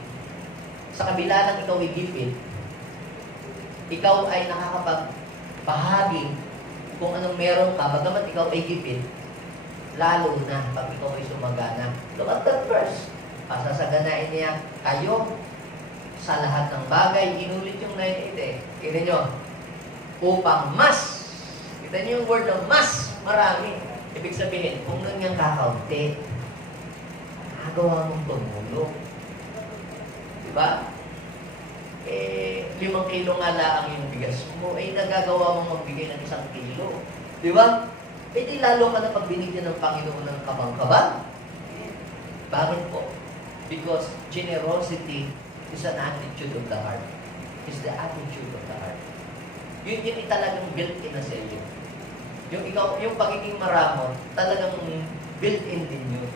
sa kabila ng ikaw ay gipit, ikaw ay nakakapagbahagi kung anong meron ka, bagamat ikaw ay gipit, lalo na pag ikaw ay sumagana. Look at that verse. Pasasaganain niya kayo sa lahat ng bagay. Inulit yung 9:8 eh. Kita nyo, upang mas. Kita nyo yung word ng mas, marami. Ibig sabihin, kung nun yung kakaunti, nagawa mong tumulong. Diba? 5 kilo nga lang yung bigas mo, nagagawa mong magbigay ng 1 kilo. Diba? Di lalo ka na pag binigyan ng Panginoon ng kabang-kabang. Bakit po? Because generosity is an attitude of the heart. It's the attitude of the heart. Yun talagang built-in na sa iyo. Yung pagiging maramot, talagang built-in din yun.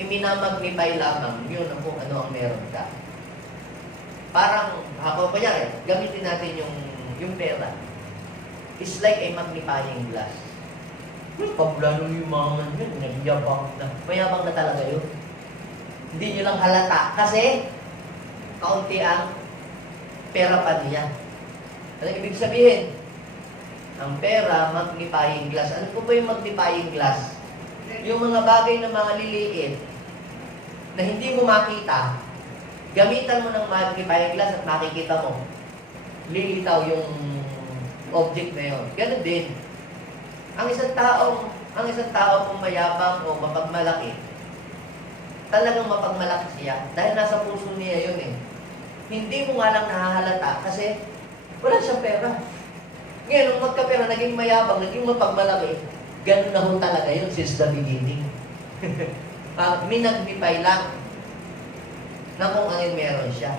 Iminamagnify lamang yun ang kung ano ang meron ka. Parang, ako kunyari, gamitin natin yung pera. It's like a magnifying glass. Pag lalong yumaman yun, nagyabang na. Mayabang na talaga yun. Hindi nyo lang halata. Kasi, kaunti ang pera pa niya. Ano ibig sabihin? Ang pera, magnifying glass. Ano po ba yung magnifying glass? Yung mga bagay na mga liliit na hindi mo makita, gamitan mo ng magnifying glass at makikita mo. Lilitaw yung object na yun. Ganun din. Ang isang tao kung mayabang o mapagmalaki, talagang mapagmalaki siya. Dahil nasa puso niya yun eh. Hindi mo nga lang nahahalata kasi wala siyang pera. Ngayon, nung magkapera, naging mayabang, naging mapagmalaki, ganun na ho talaga yun since the beginning. Minagnify lang na kung anong meron siya.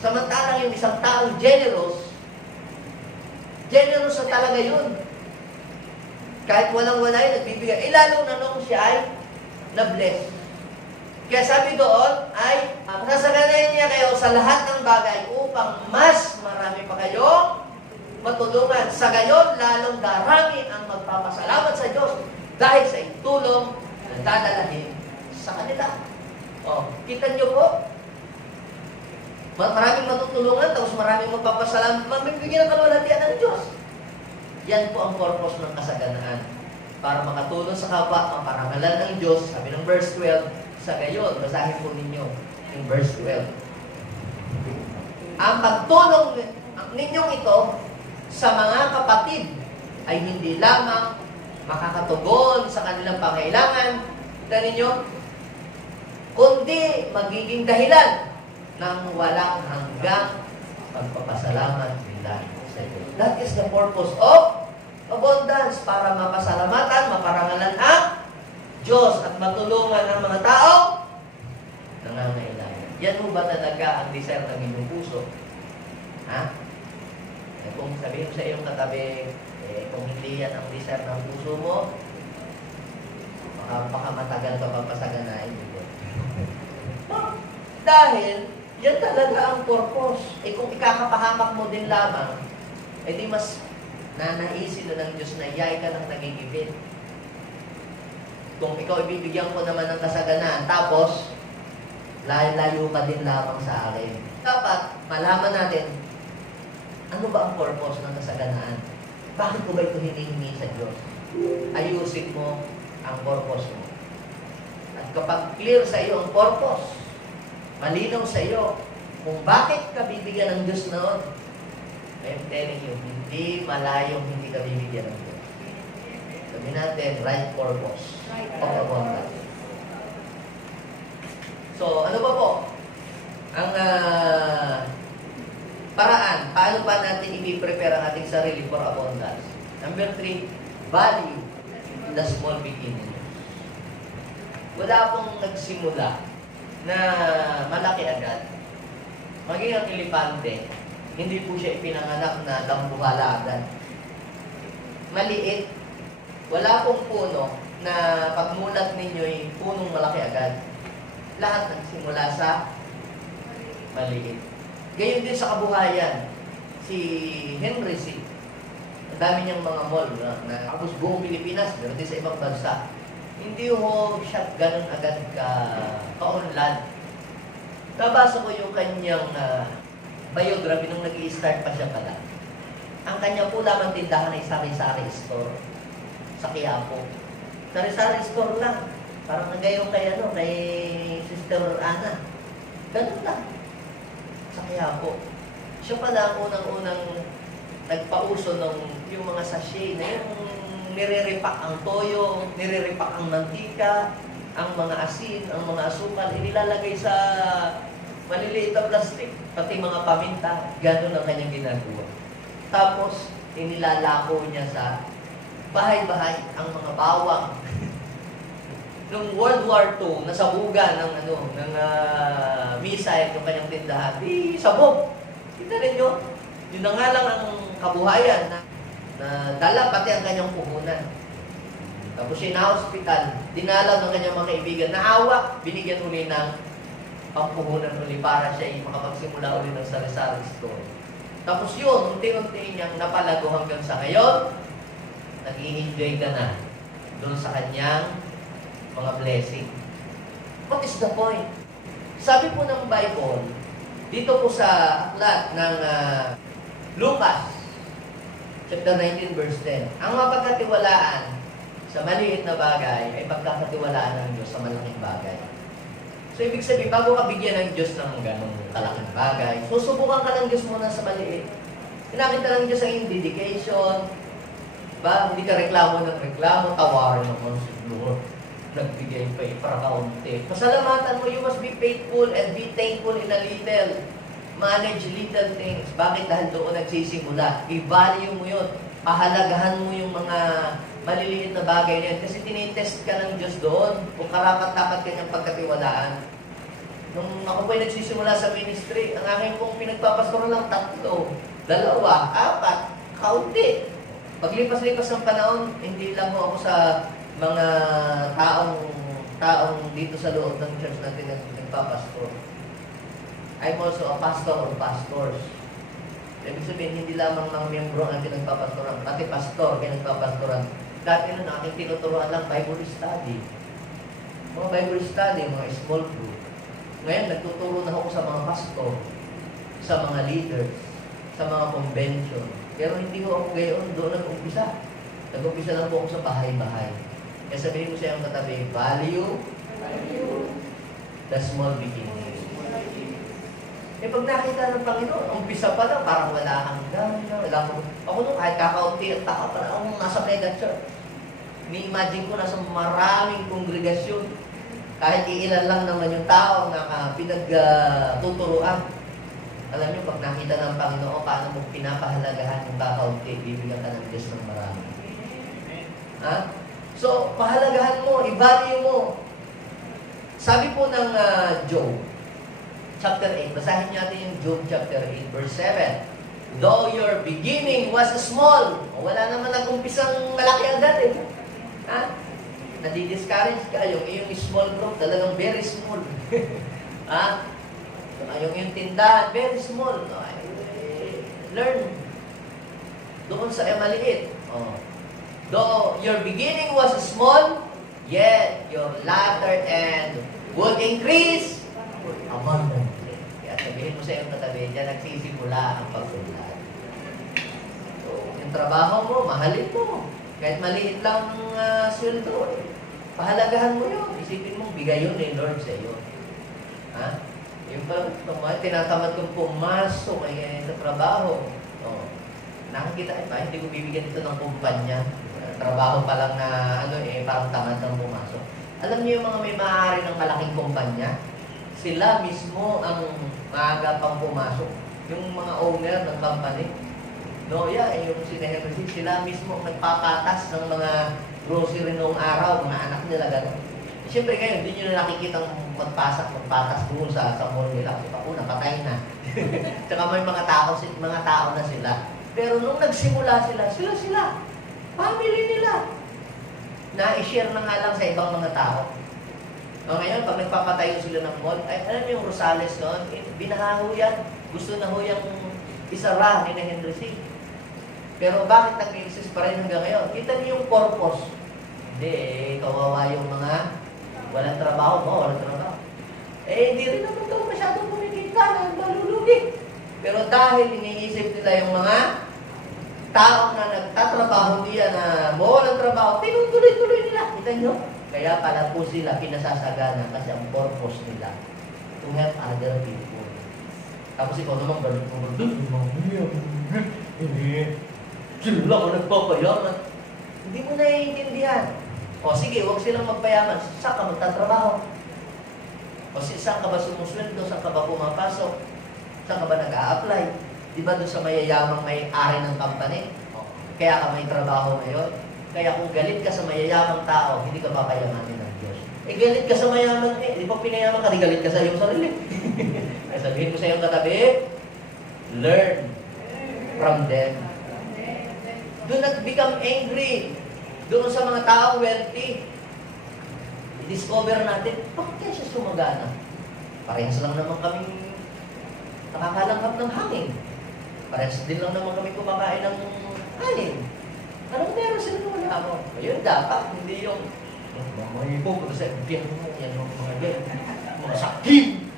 Samantalang yung isang taong generous na talaga yun. Kahit walang-wala yun, nagbibigay. Lalo na nung siya ay na-bless. Kaya sabi doon ay, nasaganayan niya kayo sa lahat ng bagay upang mas marami pa kayo matulungan. Sa gayon, lalong darami ang magpapasalamat sa Diyos dahil sa itulong na dadalahin sa kanila. Kita niyo po, maraming matutulungan, tapos maraming magpapasalamat, magbibigyan ng kalwalhatian ng Diyos. Yan po ang purpose ng kasaganaan. Para makatulong sa kapwa, maparangalan ng Diyos, sabi ng verse 12, sa gayon, basahin po ninyo yung verse 12. Ang pagtulong ninyong ito sa mga kapatid ay hindi lamang makakatugon sa kanilang pangailangan, kita ninyo, kundi magiging dahilan ng walang hanggang pagpapasalamat nila sa Diyos. That is the purpose of abundance, para mapasalamatan, maparangalan ang Diyos at matulungan ang mga tao nangangailangan. Yan mo ba talaga ang desire ng inyong puso? Ha? Kung sabihin mo sa iyong katabi, kung hindi yan ang desire ng puso mo, baka matagal ka papasaganain dito. Dahil, yan talaga ang purpose. Kung ikakapahamak mo din lamang, di mas nanaisin na ng Diyos na yay ka ng nagigibit. Kung ikaw ibibigyan ko naman ng kasaganaan, tapos, layo ka din lamang sa akin. Dapat, malaman natin, ano ba ang purpose ng kasaganaan? Bakit ko ba ito hinihingi sa Diyos? Ayusin mo ang purpose mo. At kapag clear sa iyo ang purpose, malinaw sa iyo kung bakit ka bibigyan ng Diyos noon, I'm telling you, hindi malayong hindi ka bibigyan ng Diyos. Sabi natin, right purpose of abundance. So, ano ba po? Ang paraan, paano ba natin i-prepare ang ating sarili for abundance? Number 3, value the small beginning. Wala pong nagsimula na malaki agad. Maging ang elepante, hindi po siya ipinanganak na dambuhala agad. Maliit. Wala pong puno na pagmulat ninyo'y punong malaki agad. Lahat nagsimula sa maliit. Gayon din sa kabuhayan. Si Henry C. Ang dami niyang mga mall na tapos buong Pilipinas, meron din sa ibang bansa. Hindi ho siya ganun agad ka-unlad. Nabasa ko yung kanyang biography nung nag-i-start pa siya pala. Ang kanya po lamang tindahan ay sari-sari store sa Quiapo. Sari-sari store lang. Parang nagayon kay Sister Ana. Ganun lang. sa Quiapo. Siya pala ang unang-unang nagpauso ng yung mga sachet na yung nire-repack ang toyo, nire-repack ang mantika, ang mga asin, ang mga asukal, inilalagay sa maliliit na plastic, pati mga paminta, gano'n ang kanyang ginagawa. Tapos, inilalako niya sa bahay-bahay ang mga bawang. Noong World War II, nasabugan ng missile yung kanyang tindahan, di sabog. Kita rin nyo, yun na nga lang ang kabuhayan na dala pati ang kanyang puhunan. Tapos siya na-hospital, dinalaw ng kanyang mga kaibigan, naawa, binigyan uli ng pampuhunan uli para siya ay makapagsimula uli ng sari-sari store. Tapos yun, unti-unti niyang napalago hanggang sa ngayon, nag-i-enjoy ka na doon sa kanyang mga blessing. What is the point? Sabi po ng Bible, dito po sa aklat ng Lucas, chapter 19, verse 10, ang mapagkatiwalaan sa maliit na bagay ay pagkakatiwalaan ng Diyos sa malaking bagay. So, ibig sabihin, bago ka bigyan ng Diyos ng ganong kalaking bagay, susubukan ka ng Diyos muna sa maliit. Pinakita ng Diyos ang dedication, ba? Hindi ka reklamo ng reklamo, tawarin naman si Lord. Nagbigay pa para kaunti. Pasalamatan mo, you must be faithful and be thankful in a little. Manage little things. Bakit? Dahil doon nagsisimula. I-value mo yun. Pahalagahan mo yung mga maliliit na bagay na yun. Kasi tinitest ka ng Diyos doon kung karapat-dapat kanyang pagkatiwalaan. Nung ako po'y nagsisimula sa ministry, ang aking pong pinagpapastoran lang 3, 2, 4, kaunti. Paglipas-lipas ng panahon, hindi lang ako sa mga taong dito sa loob ng church natin nagpapastor. I'm also a pastor or pastors. Ibig sabihin, hindi lamang mga miyembro ang nagpapastoran, pati pastor kaya nagpapastoran. Dati nun, aking tinuturuan lang Bible study. Mga Bible study, mga small group. Ngayon, nagtuturo na ako sa mga pastor, sa mga leaders, sa mga convention. Pero hindi ko ako gayon, doon nag-umpisa. Nag-umpisa lang po ako sa bahay-bahay. Kaya sabihin ko sa iyong katabi, value the small beginning. Eh pag nakita ng Panginoon, umpisa pa lang, parang wala hanggang, wala ko. Ako nung kahit kakaunti at taka pa lang, ako nasa mega church. Ni-imagine ko nasa maraming kongregasyon. Kahit iilan lang naman yung tao na pinagtuturuan. Alam niyo, pag nakita ng Panginoon, paano mo pinapahalagahan yung kakaunti, bibigyan ka ng Diyos ng marami. Ha? So, pahalagahan mo, i-value mo. Sabi po ng Job, chapter 8, basahin natin yung Job chapter 8, verse 7. Though your beginning was small, wala naman nag-umpisang malaki agad eh. Ha? Nadi-discourage ka, yung iyong small group, talagang very small. Ha? Yung iyong tindahan, very small. Learn. Doon sa maliit. Oh. Though your beginning was small, yet your latter end would increase abundantly. Kaya sabihin mo sa iyong katabi, diyan nagsisimula ang pagsunod. So, yung trabaho mo, mahalin mo. Kahit maliit lang sweldo, pahalagahan mo yun. Isipin mo, bigay yun ni Lord sa iyo. Ha? Yung parang tinatamad kong pumasok sa trabaho. Oh. Nakikita ba, hindi ko bibigyan ito ng kumpanya. Trabaho pa lang na parang tamad ng pumasok. Alam niyo yung mga may maaari ng malaking kumpanya, sila mismo ang maaga pang pumasok. Yung mga owner ng company. No, yung sinahensi, sila mismo ang nagpapatas ng mga grocery noong araw, mga anak nila gano'n. Siyempre ngayon, hindi nyo na nakikitang magpatas doon sa mall nila. Kasi una, patay na. Tsaka may mga tao na sila. Pero nung nagsimula sila. Family nila. Na-share na nga lang sa ibang mga tao. O ngayon, pag nagpapatayo sila ng mall, ay alam niyo yung Rosales noon, binahaho yan. Gusto na ho yung isara ni Henry C. Pero bakit nag-exist pa rin hanggang ngayon? Kita niyo yung purpose. Hindi, kawawa yung mga walang trabaho. Walang trabaho. Hindi rin naman ito masyadong kumikita na malulugi. Pero dahil iniisip nila yung mga tao na nagtatrabaho niya na walang trabaho, tinutuloy-tuloy nila. Kita nyo? Kaya pala po sila pinasasagana kasi ang purpose nila to help other people. Tapos ikaw naman galit mo, sila lang ang nagpapayaman. Hindi mo naiintindihan. O sige, huwag silang magpayaman. Saan ka magtatrabaho? O saan ka ba sumusweldo? Saan ka ba pumapasok? Saan ka ba nag-a-apply? Di ba doon sa mayayamang may-ari ng company? Kaya ka may trabaho ngayon? Kaya kung galit ka sa mayayamang tao, hindi ka papayamanin ng Diyos. Eh galit ka sa mayaman di ba pinayaman ka, di galit ka sa iyong sarili. Kaya sabihin mo sa iyong katabi, learn from them. Do not become angry doon sa mga tao wealthy. I-discover natin, bakit kaya siya sumagana? Parehas lang naman kaming nakakalanghap ng hangin. Parehas din lang naman kami kumakain ng hanin. Anong meron sila wala mo? Ayun dapat, hindi yung mga ipo, kung sa impyerno mo, yan mga ganyan, mga sakim.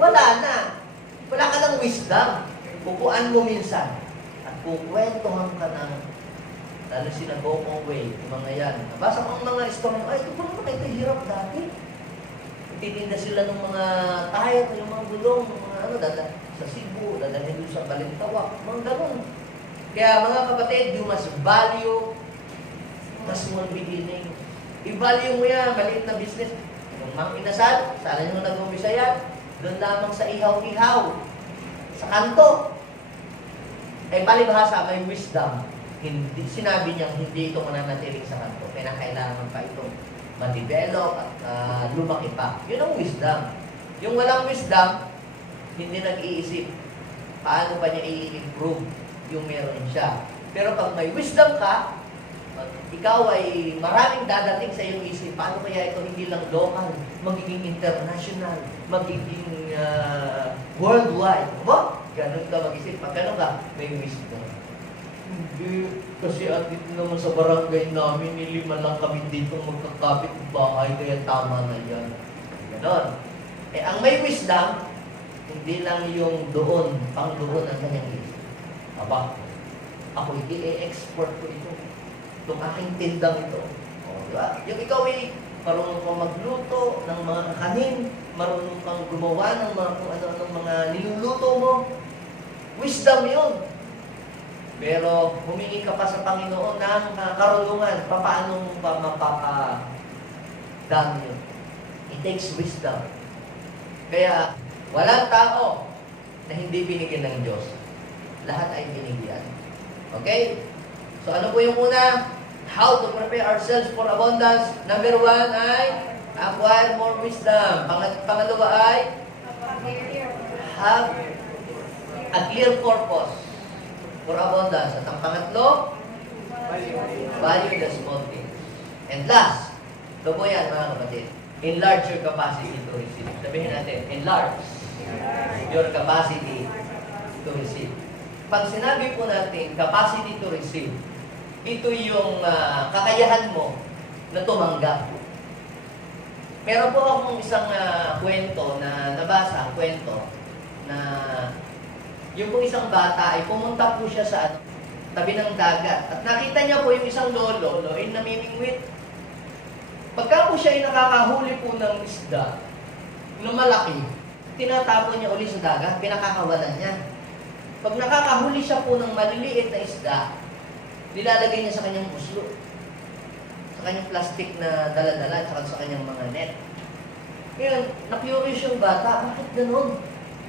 Wala na. Wala ka ng wisdom. Pupuan mo minsan. At kukwentuhan ka ng lalo sila Gokong Way, yung mga yan. Nabasa ko ang mga story, ay, ito pa naman, ito hirap dati. Titinda sila ng mga tire, yung mga gulong, mga ano, sa Cebu, dadalhin doon sa Balintawak, mga ganun. Kaya mga kapatid, you must value the small beginning. I-value mo yan, maliit na business. Yung mang inasal, sana nyo nag-umpisa yan, doon lamang sa ihaw-ihaw, sa kanto. Eh, palibhasa, may wisdom. Hindi, sinabi niya, hindi ito mananatiling sa kanto. Kailangan pa itong ma-develop at lumaki pa. Yun ang wisdom. Yung walang wisdom, hindi nag-iisip. Paano pa niya i-improve yung meron siya. Pero pag may wisdom ka, ikaw ay maraming dadating sa iyong isip. Paano kaya ito hindi lang local, magiging international, magiging worldwide. Ba? Ganun ka mag-isip. Pag ganun ka, may wisdom. Hindi, kasi at dito naman sa barangay namin, 5 lang kami dito magkakapit ng bahay, kaya tama na yan. Ganon. Eh, ang may wisdom, hindi lang yung doon, pang doon ang kanyang isip. Aba, ako i-export ko ito. Itong aking tindang ito. O, diba? Yung ikaw ay marunong kang magluto ng mga kakanin, marunong kang gumawa ng mga kung ano-anong mga niluluto mo. Wisdom yun. Pero humingi ka pa sa Panginoon ng karunungan, paano mo pa mapapadami yun. It takes wisdom. Kaya walang tao na hindi binigyan ng Diyos. Lahat ay binigyan. Okay? So ano po yung una? How to prepare ourselves for abundance. Number 1 ay acquire more wisdom. Pangalawa ay have a clear purpose for abundance. At ang pangatlo, value the small things. And last, ito po yan mga kapatid, enlarge your capacity to receive. Sabihin natin, enlarge your capacity to receive. Pag sinabi po natin, capacity to receive, ito yung kakayahan mo na tumanggap. Meron po akong isang kwento na nabasa, na yung pong isang bata ay pumunta po siya sa tabi ng dagat. At nakita niya po yung isang lolo ay namimingwit. Pagka po siya ay nakakahuli po ng isda na malaki, tinatapon niya uli sa dagat, pinakakawalan niya. Pag nakakahuli siya po ng maliliit na isda, nilalagay niya sa kanyang puslo, sa kanyang plastic na dala-dala, at sa kanyang mga net. Ngayon, na-curious yung bata, bakit ganun?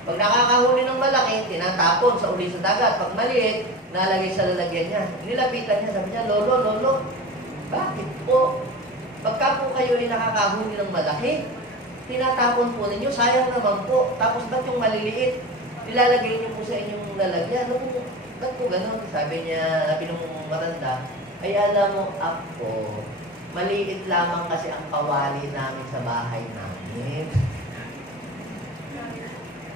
Pag nakakahuli ng malaki, tinatapon sa uli sa dagat. Pag maliit, nalagay sa lalagyan niya. Nilapitan niya, sabi niya, Lolo, bakit po? Pagka po kayo ay nakakahuli ng malaki, tinatapon po ninyo, sayang naman po. Tapos ba't yung maliliit, nilalagay niyo po sa inyong lalagyan? Ba't po ganun? Sabi niya, sabi nung matanda, ay alam mo, ako, maliit lamang kasi ang kawali namin sa bahay namin.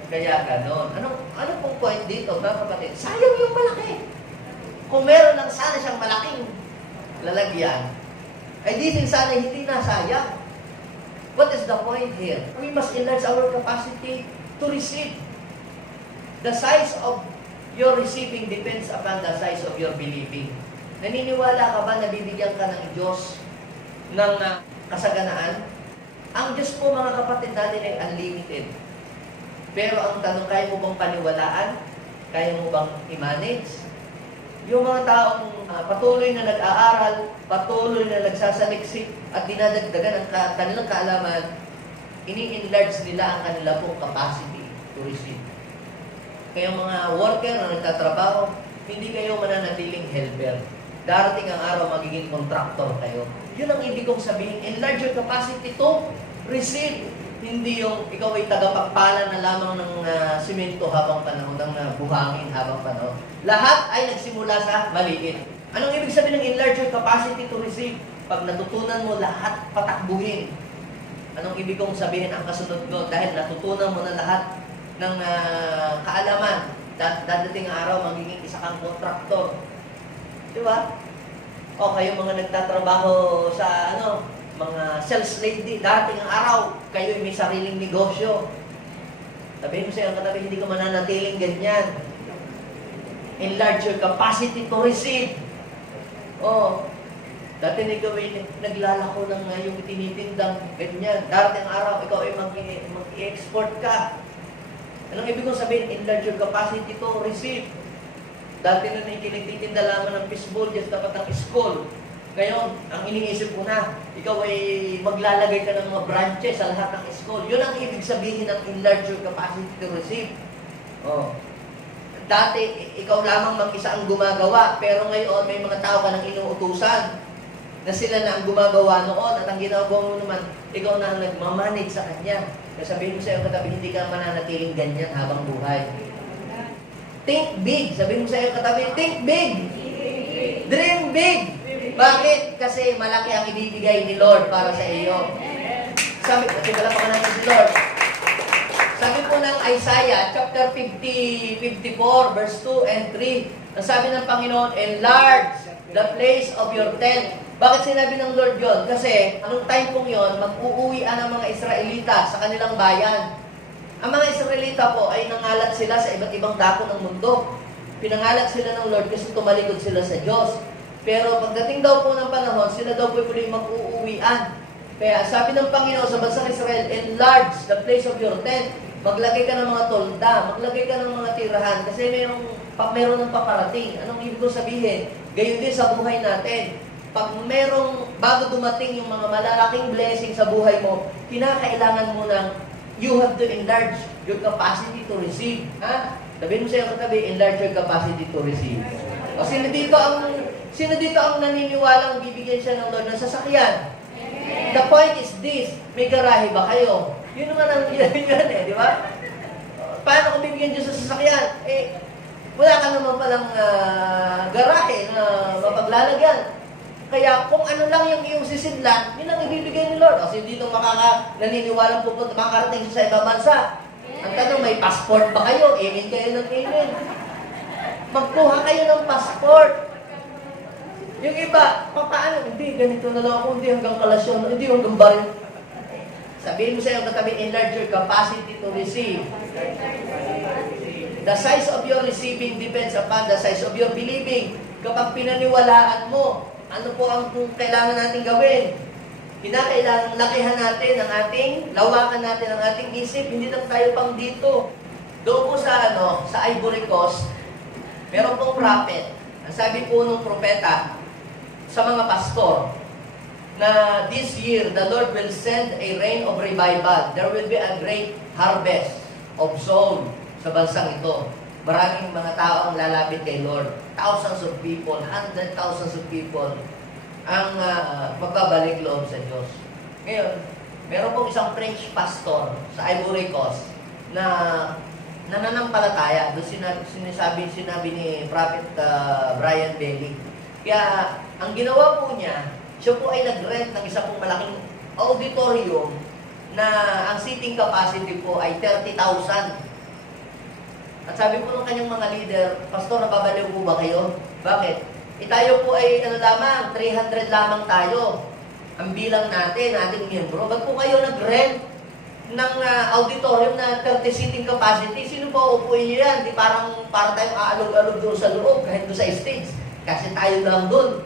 Kaya ganon. Ano pong point dito, mga kapatid? Sayang yung malaki. Kung meron lang sana siyang malaking lalagyan, ay di din sana hindi nasayang. What is the point here? We must enlarge our capacity to receive. The size of your receiving depends upon the size of your believing. Naniniwala ka ba na bibigyan ka ng Diyos ng kasaganaan? Ang Diyos po, mga kapatid natin, ay unlimited. Pero ang tanong, kaya mo bang paniwalaan? Kaya mo bang i-manage? Yung mga taong patuloy na nag-aaral, patuloy na nagsasaliksik at dinadagdagan ang kanilang kaalaman, ini-enlarge nila ang kanila pong capacity to receive. Kaya mga worker na nagtatrabaho, hindi kayo mananatiling helper. Darating ang araw, magiging contractor kayo. Yun ang ibig kong sabihin, enlarge your capacity to receive. Hindi yung ikaw ay tagapagpala na lamang ng simento habang panahon, ng buhangin habang panahon. Lahat ay nagsimula sa maliit. Anong ibig sabihin ng enlarge your capacity to receive? Pag natutunan mo lahat, patakbuhin. Anong ibig kong sabihin ang kasunod ko? Dahil natutunan mo na lahat ng kaalaman, dadating ang araw, magiging isa kang kontraktor. Di ba? O kayo mga nagtatrabaho sa mga sales lady, darating ang araw, kayo may sariling negosyo. Sabihin mo sa'yo, katabi, hindi ka mananatiling ganyan. Enlarge your capacity to receive. Dati na ikaw ay naglalako ng yung tinitindang ganyan. Darating ang araw, ikaw ay mag-i-export ka. Anong ibig kong sabihin? Enlarge your capacity to receive. Dati na ikinititinda lamang ng fishbowl, just dapat ng school. Ngayon, ang iniisip ko na, ikaw ay maglalagay ka ng mga branches sa lahat ng school. Yun ang ibig sabihin ng enlarge your capacity to receive. Dati, ikaw lamang mag-isa ang gumagawa, pero ngayon may mga tao ka nang inuutusan na sila na ang gumagawa noon at ang ginagawa mo naman, ikaw na ang nagmamanage sa kanya. Sabihin mo sa iyo katabi, hindi ka mananatiling ganyan habang buhay. Think big. Sabihin mo sa iyo katabi, think big. Dream big. Bakit? Kasi malaki ang ibibigay ni Lord para sa iyo. Kasi palapakan natin si Lord. Sabi po ng Isaiah, chapter 54, verse 2 and 3, ang sabi ng Panginoon, enlarge the place of your tent. Bakit sinabi ng Lord yon? Kasi, anong time pong yon, mag-uuwian ang mga Israelita sa kanilang bayan. Ang mga Israelita po ay nangalat sila sa iba't ibang dako ng mundo. Pinangalat sila ng Lord kasi tumalikod sila sa Diyos. Pero pagdating daw po ng panahon, sila daw po muli mag-uuwian. Kaya sabi ng Panginoon sa bansang Israel, enlarge the place of your tent. Maglagay ka ng mga tolda, maglagay ka ng mga tirahan, kasi meron ng paparating. Anong ibig ko sabihin? Gayon din sa buhay natin. Pag bago dumating yung mga malalaking blessing sa buhay mo, kinakailangan mo ng, you have to enlarge your capacity to receive. Sabihin mo sa'yo katabi, enlarge your capacity to receive. O sino dito ang naniniwalang bibigyan siya ng Lord ng sasakyan? The point is this, may garahe ba kayo? Yun naman ang yan di ba? Paano kung bibigyan Diyos sa sasakyan? Wala ka naman palang garahe na mapaglalagyan. Kaya kung ano lang yung iyong sisidlan, yun ang ibibigay ni Lord. Kasi dito naniniwalang pupunta, makakarating sa ibang bansa. Ang tanong, may passport ba kayo? Amen kayo ng amen. Magkuha kayo ng passport. Yung iba, paano? Hindi, ganito na lang ako. Hindi hanggang kalasyon. Hindi hanggang baril. Sabihin mo sa iyo, katabi, enlarge your capacity to receive. The size of your receiving depends upon the size of your believing. Kapag pinaniwalaan mo, ano po ang kailangan natin gawin? Kinakailangan lakihan natin ang lawakan natin ang ating isip. Hindi na tayo pang dito. Doon po sa Ivory Coast, meron pong prophet. Ang sabi po ng propeta sa mga pastor, na this year, the Lord will send a rain of revival. There will be a great harvest of soul sa bansang ito. Maraming mga tao ang lalapit kay Lord. Thousands of people, thousands of people ang magbabalik loob sa Diyos. Ngayon, meron pong isang French pastor sa Ivory Coast na nananampalataya. Doon sinabi ni Prophet Brian Bailey. Kaya, ang ginawa po niya, siya po ay nag-rent ng isa pong malaking auditorium na ang seating capacity po ay 30,000. At sabi po ng kanyang mga leader, Pastor, nababaliw po ba kayo? Bakit? Tayo po ay lamang, 300 lamang tayo. Ang bilang natin, ating miyembro. Ba't po kayo nag-rent ng auditorium na 30 seating capacity? Sino po upuin niyo yan? Di para tayong aalog-alog doon sa loob, kahit doon sa stage. Kasi tayo lang doon.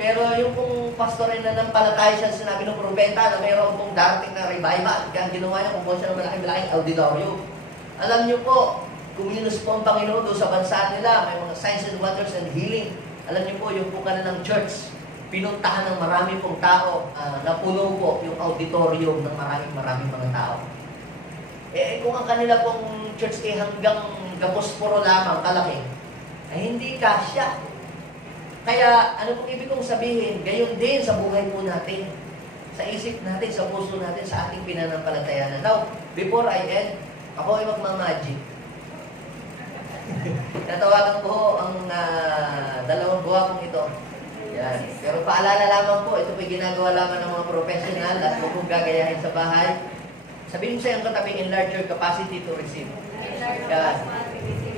Pero yung pong pastor ay nanampalataya siya, sinabi ng propeta na mayroon pong darating na revival. Kaya ang ginawa niya, kumuha siya ng malaking auditorium. Alam niyo po, kumilos po ang Panginoon doon sa bansa nila, may mga signs and wonders and healing. Alam niyo po, yung po kanilang church, pinuntahan ng marami pong tao, napuno po yung auditorium ng maraming mga tao. Kung ang kanila pong church hanggang Gaposporo lamang kalaki, ay hindi kasya. Kaya, ano pong ibig kong sabihin, gayon din sa buhay po natin, sa isip natin, sa puso natin, sa ating pinanampalataya. Now, before I end, ako ay magmamagic. Natawagan ko ang dalawang buwa kong ito. Yan. Pero paalala lamang po, ito po'y ginagawa lamang ng mga professional at huwag kong gagayahin sa bahay. Sabihin mo sa iyong katabi, enlarge your capacity to receive. Yan.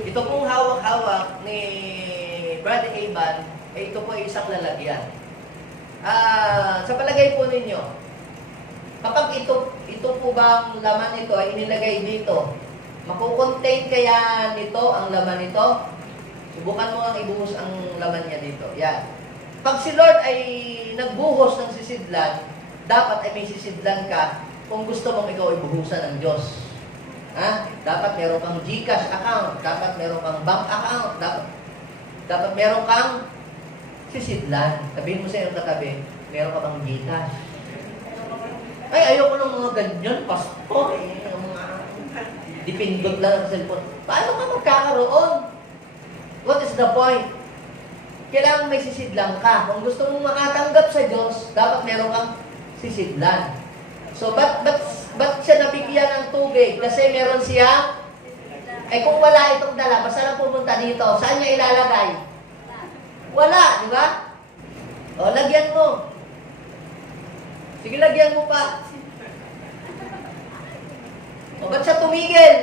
Ito pong hawak-hawak ni Brother Eban, ito po ay isang lalagyan. Sa palagay po ninyo, kapag ito po bang laman nito ay inilagay dito, makukontain kaya nito ang laman nito? Subukan mo ang ibuhos ang laman niya dito. Yan. Pag si Lord ay nagbuhos ng sisidlan, dapat ay may sisidlan ka kung gusto mong ikaw ay buhusan ng Diyos. Dapat meron kang GCash account, dapat meron kang bank account, dapat meron kang sisidlan. Sabihin mo sa iyong katabi, meron ka bang GCash? Ay, ayoko ng mga ganyan, pastor. Mga dipindot lang ang cellphone. Paano ka magkakaroon? What is the point? Kailangan may sisidlan ka. Kung gusto mong makatanggap sa Diyos, dapat meron kang sisidlan. So, ba't siya nabigyan ng tubig? Kasi meron siya, kung wala itong dala, basta lang pumunta dito, saan niya ilalagay? Wala, di ba? O, lagyan mo. Sige, lagyan mo pa. O, ba't siya tumigil?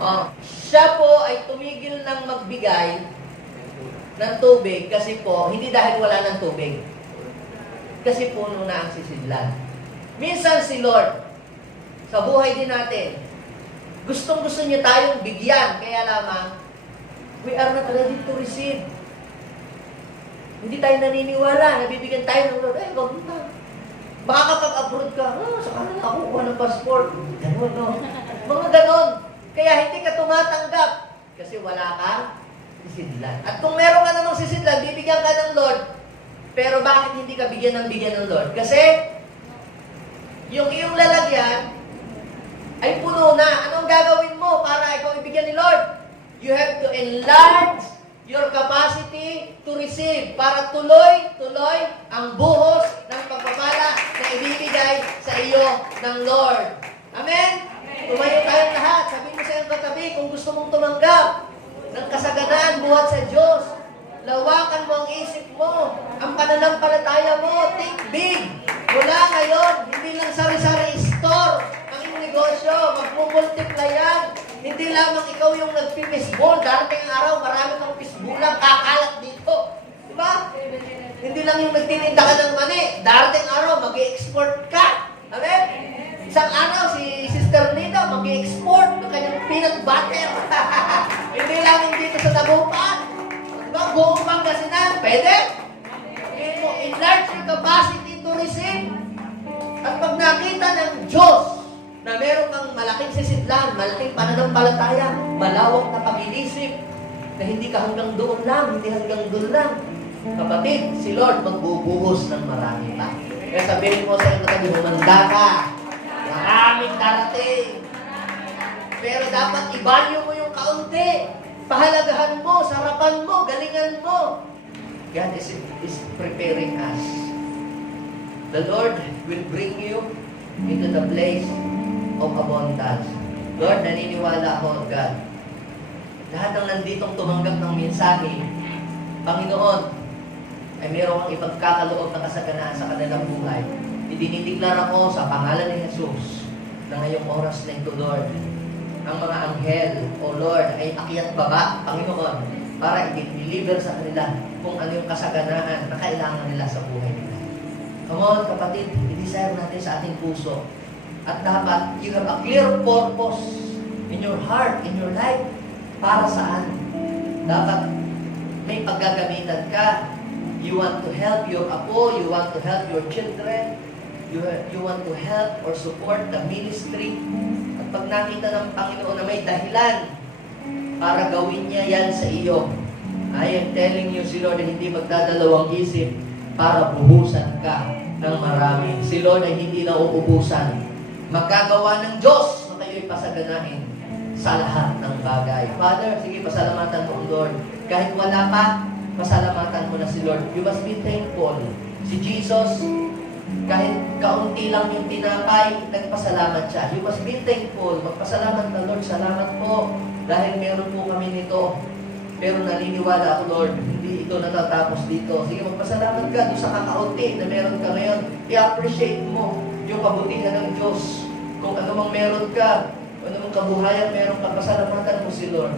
O, siya po ay tumigil ng magbigay ng tubig kasi po, hindi dahil wala ng tubig. Kasi puno na ang sisidlan. Minsan si Lord, sa buhay din natin, gustong-gusto niya tayong bigyan, kaya lamang, we are not ready to receive. Hindi tayo naniniwala, nabibigyan tayo ng Lord, wag mo na. Baka kapag abroad ka, saka na ako kuha ng passport. Ganon, no? Mga ganon. Kaya hindi ka tumatanggap kasi wala kang sisidlan. At kung meron ka namang sisidlan, bibigyan ka ng Lord. Pero bakit hindi ka bigyan ng Lord? Kasi yung iyong lalagyan ay puno na. Anong gagawin mo para ikaw ibigyan ni Lord? You have to enlarge your capacity to receive para tuloy-tuloy ang buhos ng pagpapala na ibibigay sa iyo ng Lord. Amen? Tumayo tayong lahat. Sabihin mo sa iyong katabi kung gusto mong tumanggap ng kasaganaan buhat sa Diyos. Lawakan mo ang isip mo. Ang pananampalataya mo. Think big. Mula ngayon, hindi lang sari-sari store ang iyong negosyo. Magmumultiply yan. Hindi lamang ikaw yung nagpipisbol. Darating ang araw, marami kang pisbulang kakalat dito. Diba? Hindi lang yung nagtitinda ka ng mani. Darating ang araw, mag-i-export ka. Amen? Isang araw, si Sister Nita mag-i-export ng kanyang peanut butter. Hindi lang yung dito sa Dagupan. Diba? Buong Pangasinan. Pwede? Enlarge your capacity to receive. At pag nakita ng Diyos na meron kang malaking sisidlan, malaking pananampalataya, malawak na pag-iisip, na hindi ka hanggang doon lang, hindi hanggang doon lang. Kapatid, si Lord magbubuhos ng marami pa. Kaya sabihin mo sa iyong katabi, humanda ka. Maraming darating. Pero dapat i-value mo yung kaunti. Pahalagahan mo, sarapan mo, galingan mo. God is preparing us. The Lord will bring you into the place of abundance. Lord, naniniwala ako, God. Lahat ng nanditong tumanggap ng mensahe, Panginoon, ay mayroong ipagkakaloob na kasaganaan sa kanilang buhay. Idinideklara ko sa pangalan ni Jesus na ngayong oras na ito, Lord, ang mga anghel, O Lord, ay akyat baba, Panginoon, para i-deliver sa kanila kung ano yung kasaganaan na kailangan nila sa buhay nila. Come on, kapatid, i-desire natin sa ating puso. At dapat, you have a clear purpose in your heart, in your life, para saan? Dapat may paggagamitan ka. You want to help your apo, you want to help your children, you want to help or support the ministry. At pag nakita ng Panginoon na may dahilan para gawin niya yan sa iyo, I am telling you, si Lord ay hindi magdadalawang isip para buhusan ka ng marami. Si Lord ay hindi na uubusan. Magkagawa ng Diyos na kayo'y pasaganahin sa lahat ng bagay. Father, sige, pasalamatan mo ang Lord. Kahit wala pa, pasalamatan mo na si Lord. You must be thankful. Si Jesus, kahit kaunti lang yung tinapay, nagpasalamat siya. You must be thankful. Magpasalamat ka, Lord. Salamat po dahil meron po kami nito. Pero naniniwala ako, Lord, hindi ito natatapos dito. Sige, magpasalamat ka doon sa kakaunti na meron ka ngayon. I-appreciate mo yung kabutihan ng Diyos. Kung ano mang meron ka, ano mang kabuhayan meron ka, pasalamatan mo si Lord.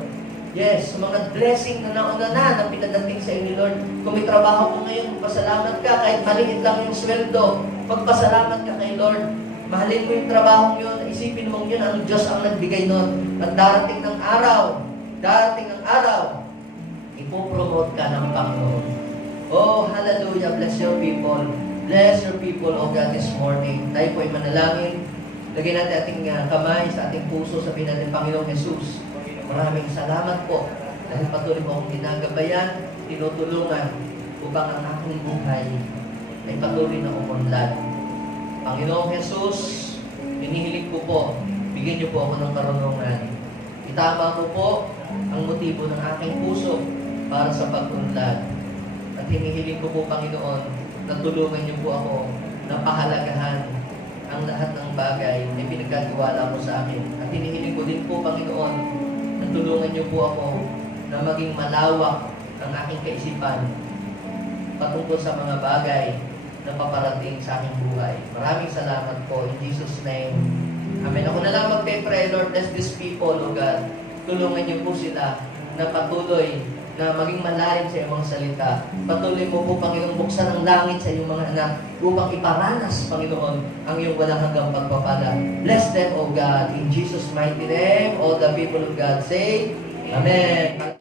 Yes, mga blessing na nauna na pinadating sa iyo ni Lord. Kung may trabaho ko ngayon, magpasalamat ka. Kahit maliit lang yung sweldo, magpasalamat ka kay Lord. Mahalin mo yung trabaho yun. Isipin mo yun, ang Diyos ang nagbigay nun. At darating ang araw, ipopromote ka ng Panginoon. Oh, hallelujah. Bless your people. Bless your people, oh God, this morning. Tayo po ay manalangin. Lagyan natin ating kamay sa ating puso. Sabihin natin, Panginoong Jesus, maraming salamat po dahil patuloy mo akong ginagabayan, tinutulungan upang ang aking buhay ay patuloy na umunlad. Panginoong Jesus, hinihiling ko po, bigyan niyo po ako ng karunungan. Itama mo po ang motibo ng aking puso para sa pag-unlad. At hinihiling ko po, Panginoon, na tulungan niyo po ako na pahalagahan ang lahat ng bagay na pinagkatiwala mo sa akin. At hinihiling ko din po, Panginoon, na tulungan niyo po ako na maging malawak ang aking kaisipan patungkol sa mga bagay na paparating sa aking buhay. Maraming salamat po. In Jesus' name. Amen. Ako na lang magpe-pray, Lord, bless these people, O God. Tulungan niyo po sila na patuloy na maging malalim sa iyong mga salita. Patuloy mo po, Panginoon, buksan ang langit sa iyong mga anak upang iparanas, Panginoon, ang iyong walang hanggang pagpapala. Bless them, O God. In Jesus' mighty name, all the people of God say, Amen.